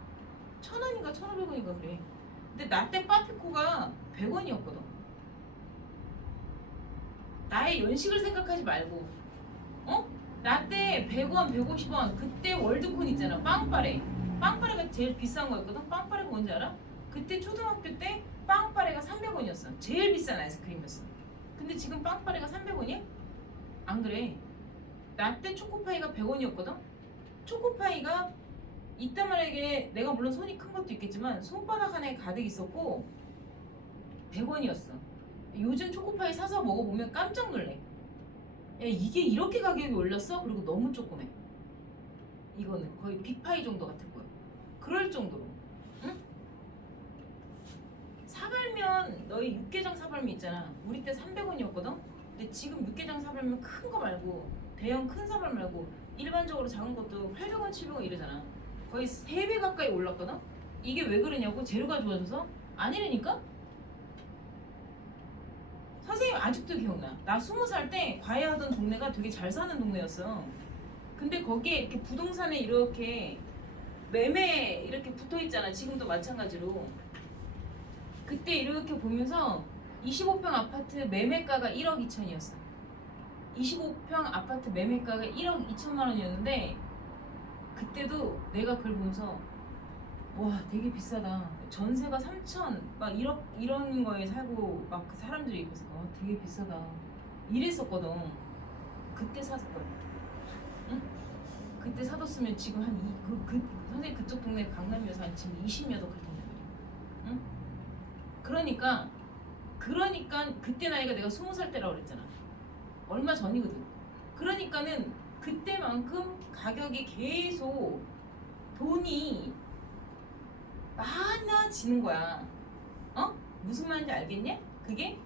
1,000원인가 1,500원인가 그래. 근데 나 때 빠피코가 100원이었거든. 나의 연식을 생각하지 말고 어? 나 때 100원, 150원 그때 월드콘 있잖아. 빵빠레가 제일 비싼 거였거든. 빵빠레가 뭔지 알아? 그때 초등학교 때 빵빠레가 300원이었어. 제일 비싼 아이스크림이었어. 근데 지금 빵빠레가 300원이야? 안 그래. 나 때 초코파이가 100원이었거든? 초코파이가 이따 말하게 내가 물론 손이 큰 것도 있겠지만 손바닥 하나에 가득 있었고 100원이었어. 요즘 초코파이 사서 먹어보면 깜짝 놀래. 야, 이게 이렇게 가격이 올렸어? 그리고 너무 조그매. 이거는 거의 빅파이 정도 같은 거야. 그럴 정도로. 응? 사발면 너희 육개장 사발면 있잖아. 우리 때 300원이었거든? 근데 지금 육개장 사발면 큰 거 말고 대형 큰 사발 말고 일반적으로 작은 것도 800원, 700원 이러잖아. 거의 3배 가까이 올랐거든? 이게 왜 그러냐고? 재료가 좋아져서? 아니라니까? 선생님 아직도 기억나. 나 20살 때 과외하던 동네가 되게 잘 사는 동네였어. 근데 거기에 이렇게 부동산에 이렇게 매매 이렇게 붙어 있잖아. 지금도 마찬가지로. 그때 이렇게 보면서 25평 아파트 매매가가 1억 2천이었어. 25평 아파트 매매가가 1억 2천만 원이었는데 그때도 내가 그걸 보면서 와 되게 비싸다. 전세가 3천 막 1억 이런 거에 살고 막 그 사람들이 그래서 되게 비싸다 이랬었거든. 그때 샀을 거야. 응? 그때 사뒀으면 지금 선생님 그쪽 동네 강남이어서 한 지금 20몇 억 할 텐데. 응? 그러니까 그때 나이가 내가 20살 때라고 그랬잖아. 얼마 전이거든. 그러니까는 그때만큼 가격이 계속 돈이 많아지는 거야. 어? 무슨 말인지 알겠냐? 그게?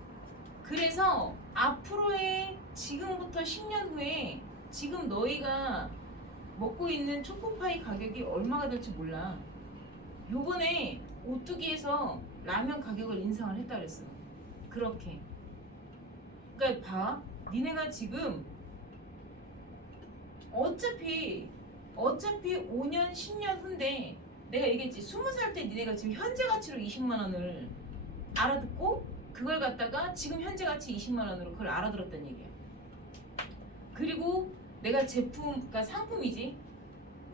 그래서 앞으로의 지금부터 10년 후에 지금 너희가 먹고 있는 초코파이 가격이 얼마가 될지 몰라. 요번에 오뚜기에서 라면 가격을 인상을 했다 그랬어. 그렇게. 그러니까 봐. 니네가 지금 어차피 5년 10년 후인데 내가 얘기했지. 20살 때 니네가 지금 현재 가치로 20만 원을 알아듣고 그걸 갖다가 지금 현재 가치 20만 원으로 그걸 알아들었다는 얘기야. 그리고 내가 제품, 그러니까 상품이지.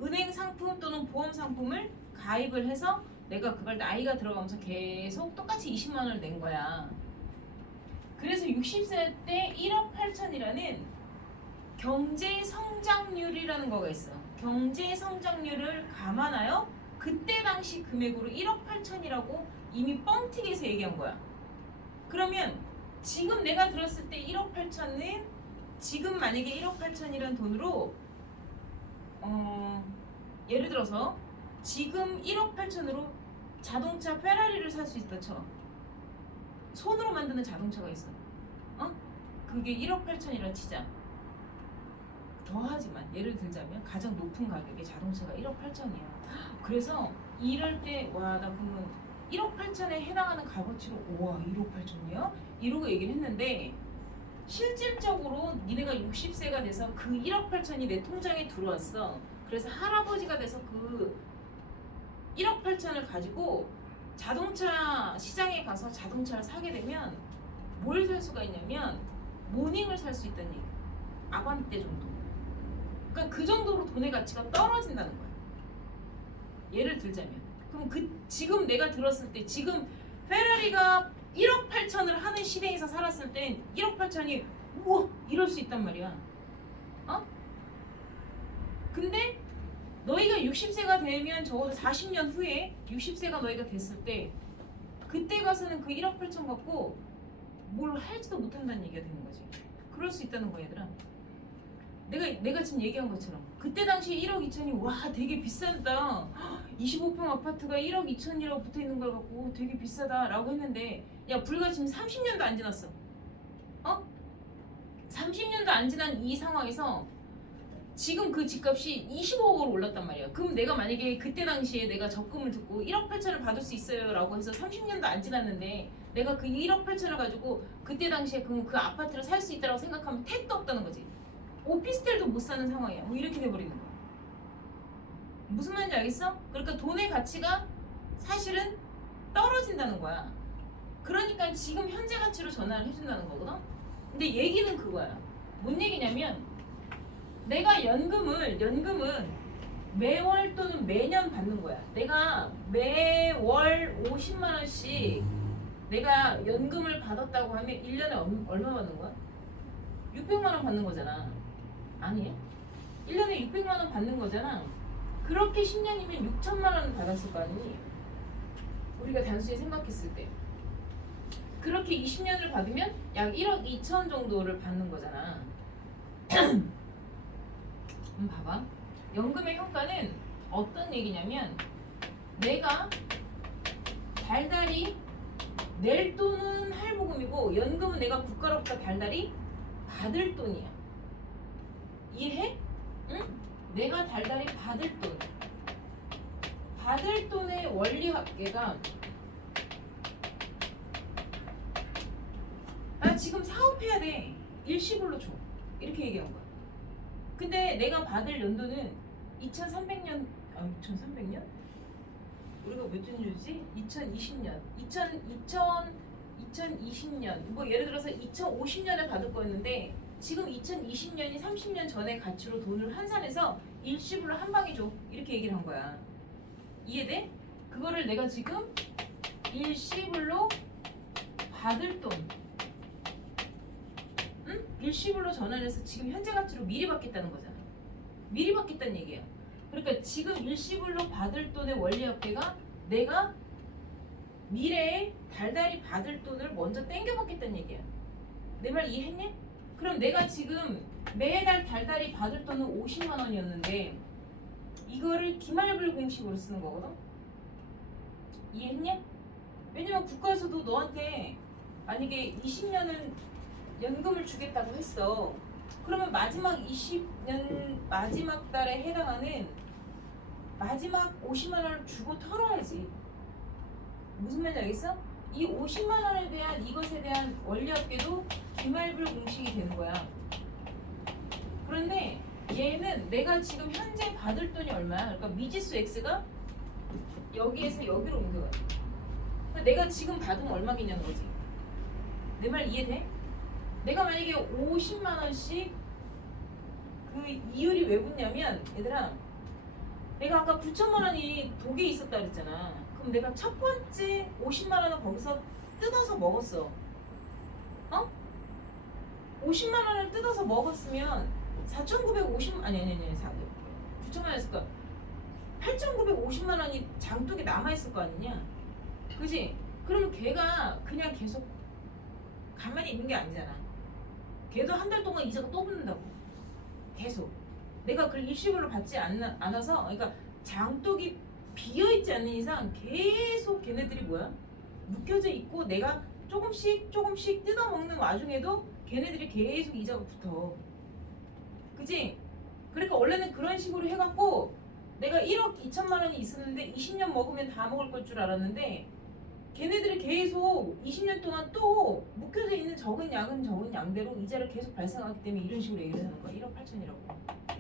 은행 상품 또는 보험 상품을 가입을 해서 내가 그걸 나이가 들어가면서 계속 똑같이 20만 원을 낸 거야. 그래서 60세 때 1억 8천이라는 경제 성장률이라는 거가 있어. 경제 성장률을 감안하여 그때 당시 금액으로 1억 8천이라고 이미 뻥튀기해서 얘기한 거야. 그러면 지금 내가 들었을 때 1억 8천은 지금 만약에 1억 8천이라는 돈으로 예를 들어서 지금 1억 8천으로 자동차 페라리를 살 수 있다 쳐. 손으로 만드는 자동차가 있어. 그게 1억 8천이라 치자. 더하지만 예를 들자면 가장 높은 가격의 자동차가 1억 8천이야. 그래서 이럴 때 와 나 그러면 1억 8천에 해당하는 값어치로 우와 1억 8천이야? 이러고 얘기를 했는데 실질적으로 니네가 60세가 돼서 그 1억 8천이 내 통장에 들어왔어. 그래서 할아버지가 돼서 그 1억 8천을 가지고 자동차 시장에 가서 자동차를 사게 되면 뭘 살 수가 있냐면 모닝을 살 수 있다는 얘기. 아반떼 정도. 그러니까 그 정도로 돈의 가치가 떨어진다는 거야. 예를 들자면 그럼 지금 내가 들었을 때 지금 페라리가 1억 8천을 하는 시대에서 살았을 땐 1억 8천이 우와 이럴 수 있단 말이야. 근데 너희가 60세가 되면 적어도 40년 후에 60세가 너희가 됐을 때 그때 가서는 그 1억 8천 갖고 뭘 할지도 못한다는 얘기가 되는 거지. 그럴 수 있다는 거야 얘들아. 내가 지금 얘기한 것처럼 그때 당시에 1억 2천이 와 되게 비싼다. 25평 아파트가 1억 2천이라고 붙어있는 걸 갖고 되게 비싸다 라고 했는데 야 불과 지금 30년도 안 지났어. 30년도 안 지난 이 상황에서 지금 그 집값이 25억으로 올랐단 말이야. 그럼 내가 만약에 그때 당시에 내가 적금을 듣고 1억 8천을 받을 수 있어요 라고 해서 30년도 안 지났는데 내가 그 1억 8천을 가지고 그때 당시에 그 아파트를 살 수 있다고 생각하면 택도 없다는 거지. 오피스텔도 못 사는 상황이야. 뭐 이렇게 돼버리는 거야. 무슨 말인지 알겠어? 그러니까 돈의 가치가 사실은 떨어진다는 거야. 그러니까 지금 현재 가치로 전환을 해준다는 거거든. 근데 얘기는 그거야. 뭔 얘기냐면 내가 연금은 매월 또는 매년 받는 거야. 내가 매월 50만 원씩 내가 연금을 받았다고 하면 1년에 얼마 받는 거야? 600만 원 받는 거잖아. 아니? 1년에 600만 원 받는 거잖아. 그렇게 10년이면 6천만 원 받았을 거 아니니? 우리가 단순히 생각했을 때. 그렇게 20년을 받으면 약 1억 2천 정도를 받는 거잖아. 봐봐. 연금의 효과는 어떤 얘기냐면 내가 달달이 낼 돈은 할부금이고 연금은 내가 국가로부터 달달이 받을 돈이야. 이해해? 응? 내가 달달이 받을 돈. 받을 돈의 원리합계가 나 지금 사업해야 돼. 일시불로 줘. 이렇게 얘기한 거야. 근데 내가 받을 연도는 2300년 2300년? 우리가 몇 년이지? 2020년 2020년 뭐 예를 들어서 2050년에 받을 거였는데 지금 2020년이 30년 전의 가치로 돈을 환산해서 일시불로 한 방에 줘. 이렇게 얘기를 한 거야. 이해돼? 그거를 내가 지금 일시불로 받을 돈 일시불로 전환해서 지금 현재 가치로 미리 받겠다는 거잖아. 미리 받겠다는 얘기예요. 그러니까 지금 일시불로 받을 돈의 원리합계가 내가 미래에 달달이 받을 돈을 먼저 땡겨 받겠다는 얘기야. 내 말 이해했니? 그럼 내가 지금 매달 달달이 받을 돈은 50만 원이었는데 이거를 기말불 공식으로 쓰는 거거든? 이해했니? 왜냐면 국가에서도 너한테 만약에 20년은 연금을 주겠다고 했어. 그러면 마지막 20년 마지막 달에 해당하는 마지막 50만 원을 주고 털어야지. 무슨 말인지 알겠어? 이 50만 원에 대한 이것에 대한 원리합계도 기말불 공식이 되는 거야. 그런데 얘는 내가 지금 현재 받을 돈이 얼마야? 그러니까 미지수 x가 여기에서 여기로 옮겨가요. 그러니까 내가 지금 받으면 얼마겠냐는 거지. 내 말 이해돼? 내가 만약에 50만 원씩 그 이율이 왜 붙냐면 얘들아 내가 아까 9천만 원이 독에 있었다 그랬잖아. 그럼 내가 첫 번째 50만 원을 거기서 뜯어서 먹었어. 어? 50만 원을 뜯어서 먹었으면 4,950 아니 9천만 원이었을까? 8,950만 원이 장독에 남아있을 거 아니냐? 그지? 그러면 걔가 그냥 계속 가만히 있는 게 아니잖아. 걔도 한 달 동안 이자가 또 붙는다고. 계속. 내가 그걸 일시불로 받지 않아서 그러니까 장독이 비어있지 않는 이상 계속 걔네들이 뭐야? 묶여져 있고 내가 조금씩 뜯어먹는 와중에도 걔네들이 계속 이자가 붙어. 그지? 그러니까 원래는 그런 식으로 해갖고 내가 1억 2천만 원이 있었는데 20년 먹으면 다 먹을 걸 줄 알았는데 걔네들이 계속 20년 동안 또 묶여져 있는 적은 양대로 이자를 계속 발생하기 때문에 이런 식으로 얘기를 하는 거야. 1억 8천이라고.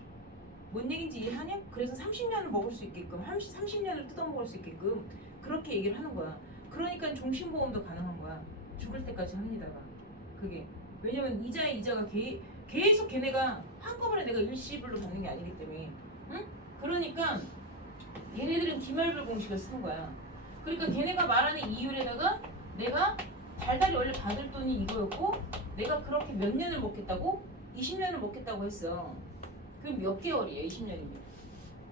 뭔 얘기인지 이해하냐? 그래서 30년을 먹을 수 있게끔 30년을 뜯어먹을 수 있게끔 그렇게 얘기를 하는 거야. 그러니까 종신보험도 가능한 거야. 죽을 때까지 합니다가. 그게 왜냐면 이자가 계속 걔네가 한꺼번에 내가 일시불로 받는 게 아니기 때문에. 응? 그러니까 얘네들은 기말불 공식을 쓰는 거야. 그러니까 걔네가 말하는 이율에다가 내가 달달이 원래 받을 돈이 이거였고 내가 그렇게 몇 년을 먹겠다고? 20년을 먹겠다고 했어. 그럼 몇 개월이에요? 20년이면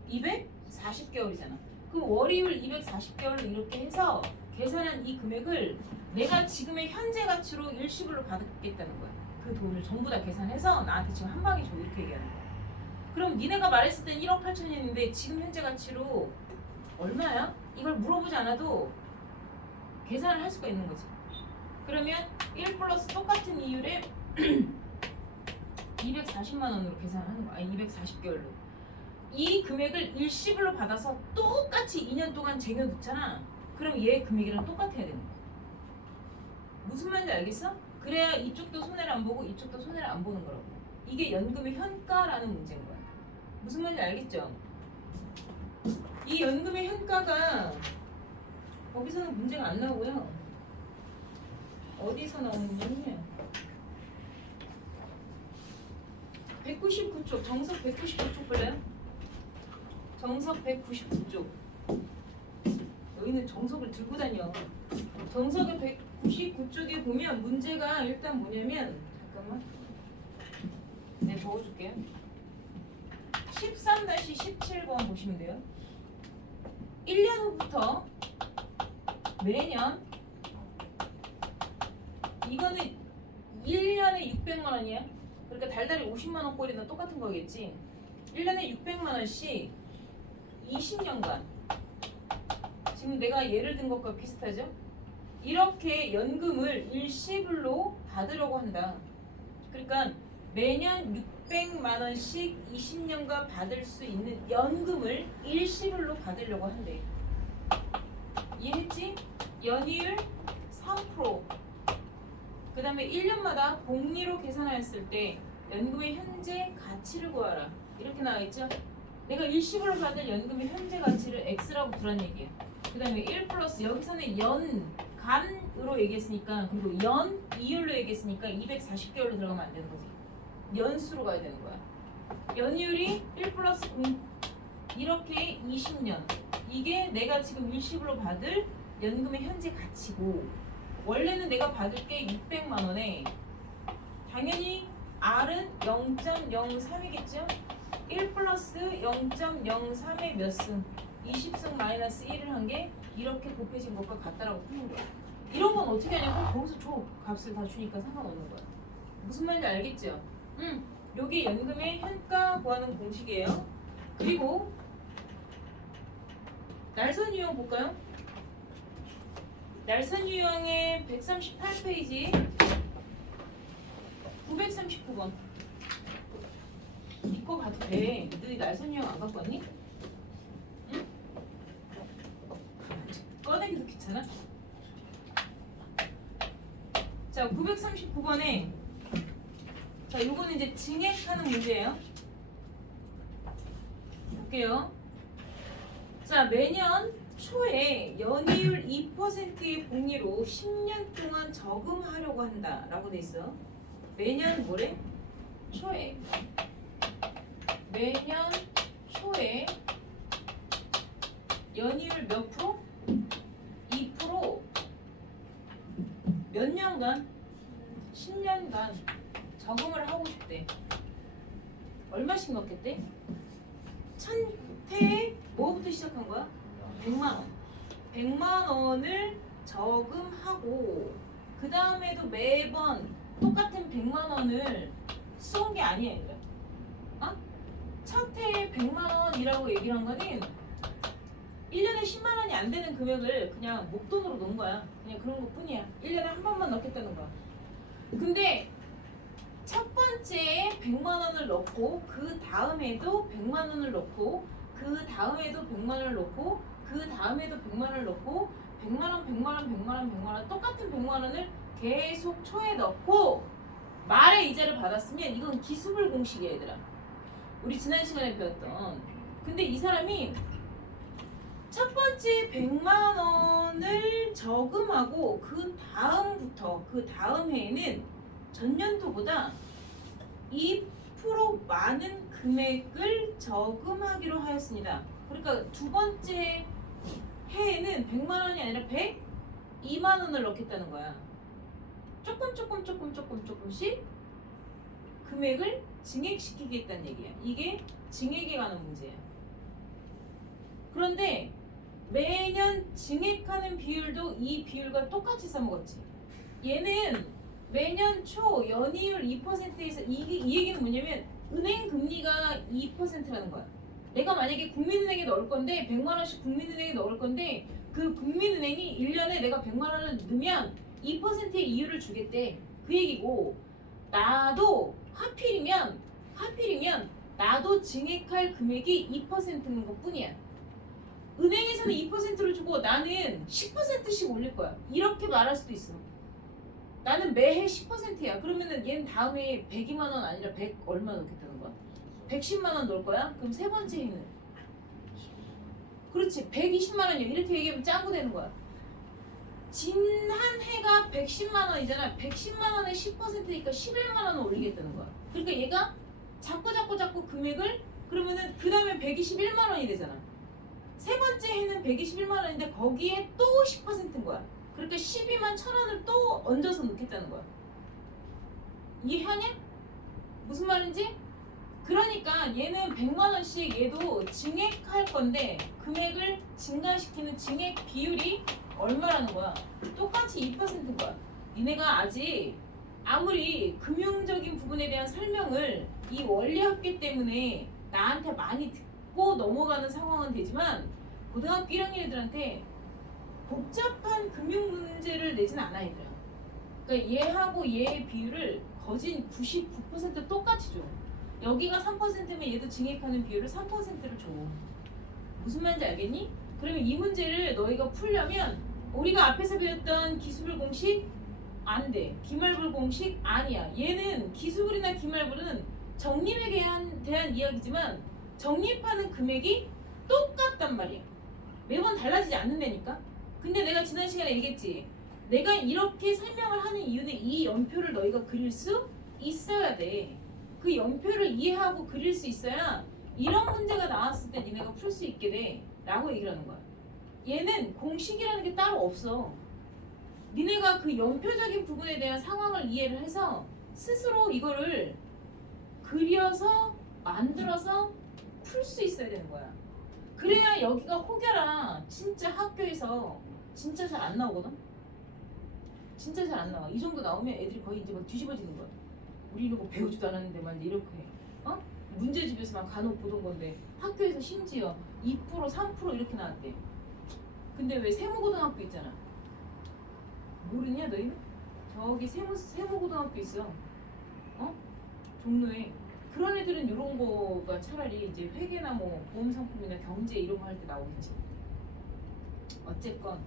240개월이잖아. 그럼 월이율 240개월로 이렇게 해서 계산한 이 금액을 내가 지금의 현재 가치로 일시불로 받겠다는 거야. 그 돈을 전부 다 계산해서 나한테 지금 한 방에 줘 이렇게 얘기하는 거야. 그럼 니네가 말했을 땐 1억 8천이었는데 지금 현재 가치로 얼마야? 이걸 물어보지 않아도 계산을 할 수가 있는 거지. 그러면 1 플러스 똑같은 이율에 240만 원으로 계산을 하는 거야. 아니 240개월로. 이 금액을 일시불로 받아서 똑같이 2년 동안 쟁여놓잖아. 그럼 얘 금액이랑 똑같아야 되는 거야. 무슨 말인지 알겠어? 그래야 이쪽도 손해를 안 보고 이쪽도 손해를 안 보는 거라고. 이게 연금의 현가라는 문제인 거야. 무슨 말인지 알겠죠? 이 연금의 현가가 거기서는 문제가 안 나오고요. 어디서 나오는 거냐면 199쪽 정석 199쪽 볼래요? 정석 199쪽. 여기는 정석을 들고 다녀. 정석의 199쪽에 보면 문제가 일단 뭐냐면 잠깐만 내가 적어줄게요. 13-17번 보시면 돼요. 1년 후부터 매년 이거는 1년에 600만 원이야. 그러니까 달달이 50만 원 꼴이나 똑같은 거겠지. 1년에 600만 원씩 20년간 지금 내가 예를 든 것과 비슷하죠? 이렇게 연금을 일시불로 받으려고 한다. 그러니까 매년 600만 원씩 20년간 받을 수 있는 연금을 일시불로 받으려고 한대. 이해했지? 연이율 3%. 그 다음에 1년마다 복리로 계산하였을 때 연금의 현재 가치를 구하라. 이렇게 나와있죠? 내가 일시불로 받을 연금의 현재 가치를 X라고 두란 얘기야. 그 다음에 1 플러스 여기서는 간으로 얘기했으니까 그리고 이율로 얘기했으니까 240개월로 들어가면 안 되는 거지. 연수로 가야 되는 거야. 연이율이 1 플러스 0 이렇게 20년. 이게 내가 지금 일시불로 받을 연금의 현재 가치고 원래는 내가 받을 게 600만 원에 당연히 R은 0.03이겠죠? 1 플러스 0.03의 몇 승? 20승 마이너스 1을 한 게 이렇게 곱해진 것과 같다라고 푸는 거야. 이런 건 어떻게 하냐고 거기서 줘. 값을 다 주니까 상관없는 거야. 무슨 말인지 알겠죠? 요게 연금의 현가 구하는 공식이에요. 그리고 날선 유형 볼까요? 날선 유형의 138페이지 939번. 이거 봐도 돼. 너희 날선 유형 안 갖고 왔니? 응? 꺼내기도 귀찮아? 자, 939번에 자, 요거는 이제 증액하는 문제예요. 볼게요. 자, 매년 초에 연이율 2%의 복리로 10년 동안 저금하려고 한다라고 돼 있어. 매년 뭐래? 초에 매년 초에 연이율 몇 프로? 2% 몇 년간? 10년간 저금을 하고 싶대. 얼마씩 넣겠대? 천태에 뭐부터 시작한 거야? 100만 원. 100만 원을 저금하고 그 다음에도 매번 똑같은 100만 원을 쏜 게 아니야, 얘들아. 어? 첫 해에 100만 원이라고 얘기를 한 거는 1년에 10만 원이 안 되는 금액을 그냥 목돈으로 놓은 거야. 그냥 그런 것 뿐이야. 1년에 한 번만 넣겠다는 거야. 근데 첫 번째에 100만 원을 넣고 그 다음에도 100만 원을 넣고 그 다음에도 100만 원을 넣고 그 다음에도 100만 원을 넣고 100만 원, 100만 원, 100만 원, 100만 원 똑같은 100만 원을 계속 초에 넣고 말의 이자를 받았으면 이건 기수불 공식이야, 얘들아. 우리 지난 시간에 배웠던. 근데 이 사람이 첫 번째 100만 원을 저금하고 그 다음부터 그 다음 해에는 전년도보다 2% 많은 금액을 저금하기로 하였습니다. 그러니까 두 번째 해에는 100만 원이 아니라 102만 원을 넣겠다는 거야. 조금씩 금액을 증액시키겠다는 얘기야. 이게 증액에 관한 문제야. 그런데 매년 증액하는 비율도 이 비율과 똑같이 써먹었지. 얘는 매년 초 연이율 2%에서 이 얘기는 뭐냐면 은행 금리가 2%라는 거야. 내가 만약에 국민은행에 넣을 건데 100만 원씩 국민은행에 넣을 건데 그 국민은행이 1년에 내가 100만 원을 넣으면 2%의 이율을 주겠대. 그 얘기고 나도 하필이면 나도 증액할 금액이 2%인 것 뿐이야. 은행에서는 2%를 주고 나는 10%씩 올릴 거야. 이렇게 말할 수도 있어. 나는 매해 10%야. 그러면은 얘는 다음에 102만 원 아니라 100 얼마 넣겠다는 거야? 110만 원 넣을 거야? 그럼 세 번째 해는 그렇지 120만 원이야. 이렇게 얘기하면 짱구 되는 거야. 지난 해가 110만 원이잖아. 110만 원에 10%니까 11만 원을 올리겠다는 거야. 그러니까 얘가 자꾸 금액을 그러면은 그 다음에 121만 원이 되잖아. 세 번째 해는 121만 원인데 거기에 또 10%인 거야. 그러니까 12만 1,000원을 또 얹어서 넣겠다는 거야. 이해하냐? 무슨 말인지? 그러니까 얘는 100만 원씩 얘도 증액할 건데 금액을 증가시키는 증액 비율이 얼마라는 거야? 똑같이 2%인 거야. 니네가 아직 아무리 금융적인 부분에 대한 설명을 이 원리학계 때문에 나한테 많이 듣고 넘어가는 상황은 되지만 고등학교 1학년 애들한테 복잡한 금융 문제를 내진 않아 얘들아. 그러니까 얘하고 얘의 비율을 거진 99% 똑같이 줘. 여기가 3%면 얘도 증액하는 비율을 3%를 줘. 무슨 말인지 알겠니? 그러면 이 문제를 너희가 풀려면 우리가 앞에서 배웠던 기수불 공식 안 돼. 기말불 공식 아니야. 얘는 기수불이나 기말불은 적립에 대한 이야기지만 적립하는 금액이 똑같단 말이야. 매번 달라지지 않는다니까. 근데 내가 지난 시간에 얘기했지. 내가 이렇게 설명을 하는 이유는 이 연표를 너희가 그릴 수 있어야 돼. 그 연표를 이해하고 그릴 수 있어야 이런 문제가 나왔을 때 니네가 풀 수 있게 돼 라고 얘기를 하는 거야. 얘는 공식이라는 게 따로 없어. 니네가 그 연표적인 부분에 대한 상황을 이해를 해서 스스로 이거를 그려서 만들어서 풀 수 있어야 되는 거야. 그래야 여기가 혹여나 진짜 학교에서 진짜 잘 안 나오거든? 진짜 잘 안 나와. 이 정도 나오면 애들이 거의 이제 막 뒤집어지는 거야. 우리 이런 거 배우지도 않았는데 막 이렇게 해. 어? 문제집에서 막 간혹 보던 건데 학교에서 심지어 2% 3% 이렇게 나왔대. 근데 왜 세무고등학교 있잖아. 모르냐 너희는? 저기 세무고등학교 있어. 어? 종로에. 그런 애들은 이런 거가 차라리 이제 회계나 뭐 보험상품이나 경제 이런 거 할 때 나오겠지. 어쨌건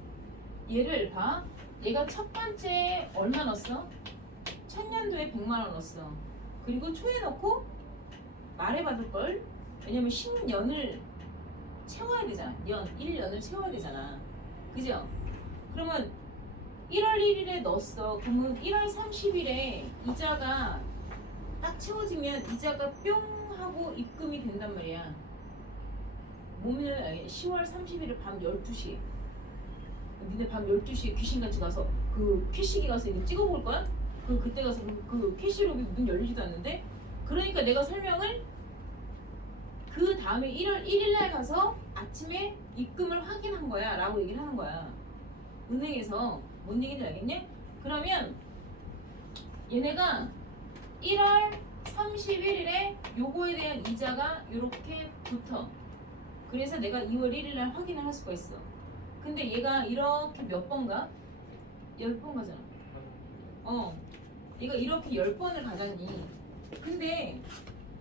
얘를 봐. 얘가 첫 번째 얼마 넣었어? 천년도에 100만 원 넣었어. 그리고 초에 넣고 말해 받을 걸. 왜냐면 10년을 채워야 되잖아. 1년을 채워야 되잖아. 그죠? 그러면 1월 1일에 넣었어. 그러면 1월 30일에 이자가 딱 채워지면 이자가 뿅 하고 입금이 된단 말이야. 뭐냐면 10월 31일 밤 12시에 니네 밤 12시에 귀신같이 가서 그 캐시기 가서 이거 찍어볼 거야? 그때 가서 그 캐시록이 문 열리지도 않는데. 그러니까 내가 설명을 그 다음에 1월 1일 날 가서 아침에 입금을 확인한 거야 라고 얘기를 하는 거야. 은행에서. 뭔 얘기인지 알겠냐? 그러면 얘네가 1월 31일에 요거에 대한 이자가 이렇게 붙어. 그래서 내가 2월 1일 날 확인을 할 수가 있어. 근데 얘가 이렇게 몇 번 가? 10번 가잖아. 얘가 이렇게 10번을 가잖니. 근데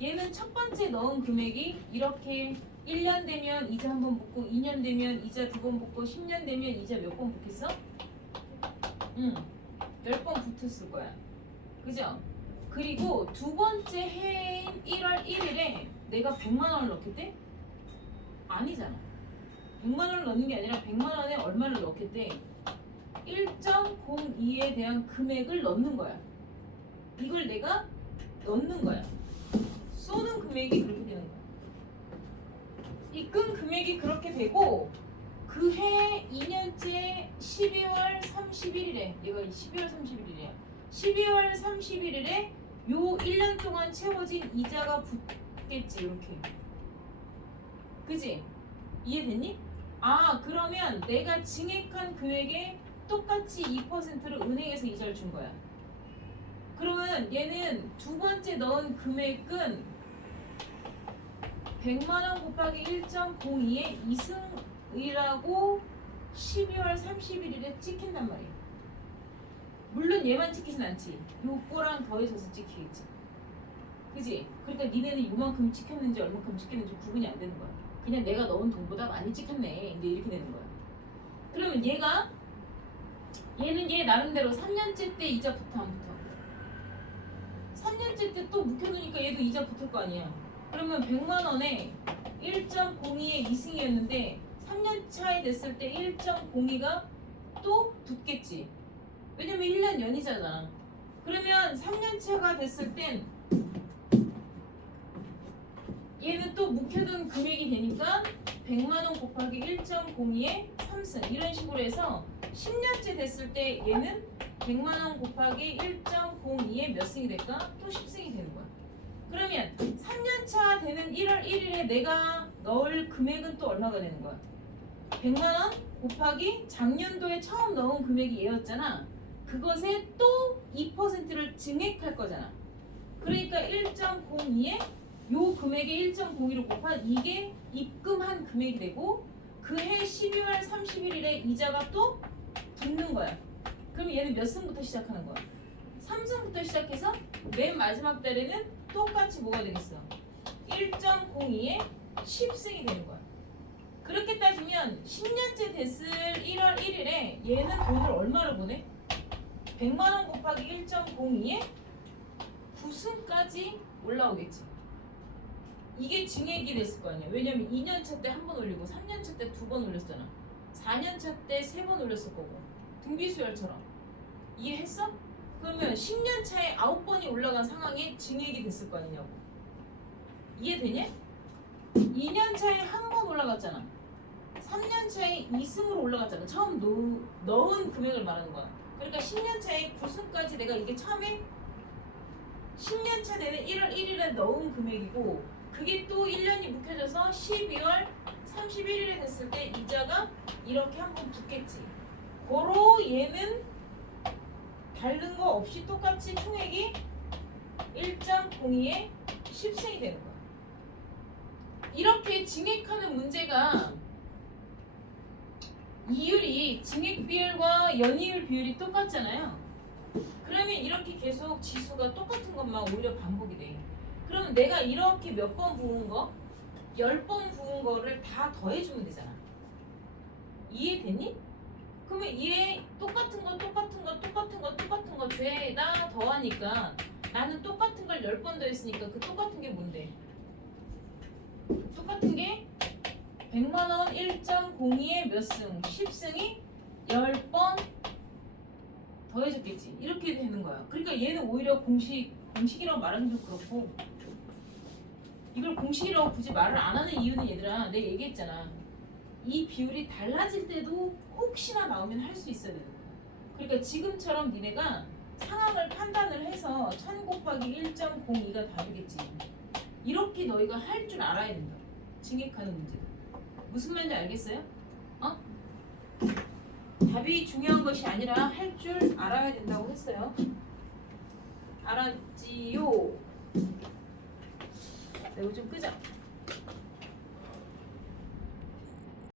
얘는 첫 번째 넣은 금액이 이렇게 1년 되면 이자 한 번 붙고 2년 되면 이자 2번 붙고 10년 되면 이자 몇 번 붙겠어? 10번 붙었을 거야. 그죠? 그리고 두 번째 해인 1월 1일에 내가 100만 원을 넣겠대? 아니잖아. 100만 원을 넣는 게 아니라 100만 원에 얼마를 넣겠대? 1.02에 대한 금액을 넣는 거야. 이걸 내가 넣는 거야. 쏘는 금액이 그렇게 되는 거야. 입금 금액이 그렇게 되고 그 해 2년째 12월 31일에 얘가 12월 31일이야. 12월 31일에 요 1년 동안 채워진 이자가 붙겠지. 이렇게. 그지? 이해됐니? 아, 그러면 내가 증액한 금액에 똑같이 2%를 은행에서 이자를 준 거야. 그러면 얘는 두 번째 넣은 금액은 100만 원 곱하기 1.02의 이승이라고 12월 31일에 찍힌단 말이야. 물론 얘만 찍히진 않지. 요거랑 더해져서 찍히겠지. 그지? 그러니까 니네는 요만큼 찍혔는지 얼마큼 찍혔는지 구분이 안 되는 거야. 그냥 내가 넣은 돈보다 많이 찍혔네. 이제 이렇게 되는 거야. 그러면 얘는 얘 나름대로 3년째 때 이자 붙어 안 붙어? 3년째 때 또 묵혀두니까 얘도 이자 붙을 거 아니야. 그러면 100만 원에 1.02의 이승이었는데 3년 차에 됐을 때 1.02가 또 붙겠지. 왜냐면 1년 연이잖아. 그러면 3년 차가 됐을 땐 얘는 또 묵혀둔 금액이 되니까 100만 원 곱하기 1.02의 3승 이런 식으로 해서 10년째 됐을 때 얘는 100만 원 곱하기 1.02의 몇 승이 될까? 또 10승이 되는 거야. 그러면 3년차 되는 1월 1일에 내가 넣을 금액은 또 얼마가 되는 거야? 100만 원 곱하기 작년도에 처음 넣은 금액이 얘였잖아. 그것에 또 2%를 증액할 거잖아. 그러니까 1.02에 요 금액의 1.02로 곱한 이게 입금한 금액이 되고 그 해 12월 31일에 이자가 또 붙는 거야. 그럼 얘는 몇 승부터 시작하는 거야? 3승부터 시작해서 맨 마지막 달에는 똑같이 뭐가 되겠어? 1.02에 10승이 되는 거야. 그렇게 따지면 10년째 됐을 1월 1일에 얘는 돈을 얼마로 보내? 100만 원 곱하기 1.02에 9승까지 올라오겠지. 이게 증액이 됐을 거 아니야. 왜냐면 2년차 때 한 번 올리고 3년차 때 두 번 올렸잖아. 4년차 때 세 번 올렸을 거고. 등비수열처럼. 이해했어? 그러면 10년차에 9번이 올라간 상황에 증액이 됐을 거 아니냐고. 이해되냐? 2년차에 한 번 올라갔잖아. 3년차에 2승으로 올라갔잖아. 처음 넣은 금액을 말하는 거야. 그러니까 10년차에 9승까지 내가 이게 처음에 10년차 되는 1월 1일에 넣은 금액이고 그게 또 1년이 묵혀져서 12월 31일에 됐을 때 이자가 이렇게 한 번 붙겠지. 고로 얘는 다른 거 없이 똑같이 총액이 1.02에 10승이 되는 거야. 이렇게 증액하는 문제가 이율이 증액 비율과 연이율 비율이 똑같잖아요. 그러면 이렇게 계속 지수가 똑같은 것만 오히려 반복이 돼. 그럼 내가 이렇게 몇 번 부은 거? 10번 부은 거를 다 더해주면 되잖아. 이해되니? 그러면 얘 똑같은 거 죄다 더하니까 나는 똑같은 걸 10번 더했으니까 그 똑같은 게 뭔데? 똑같은 게 100만원 1.02에 몇 승? 10승이 10번 더해졌겠지. 이렇게 되는 거야. 그러니까 얘는 오히려 공식이라고 말하기 좀 그렇고, 이걸 공식이라고 굳이 말을 안 하는 이유는 얘들아, 내가 얘기했잖아. 이 비율이 달라질 때도 혹시나 나오면 할 수 있어야 되는 거야. 그러니까 지금처럼 니네가 상황을 판단을 해서 1000 곱하기 1.02가 답이겠지. 이렇게 너희가 할 줄 알아야 된다. 증액하는 문제. 무슨 말인지 알겠어요? 어? 답이 중요한 것이 아니라 할 줄 알아야 된다고 했어요. 알았지요? 네, 이거 좀 끄자.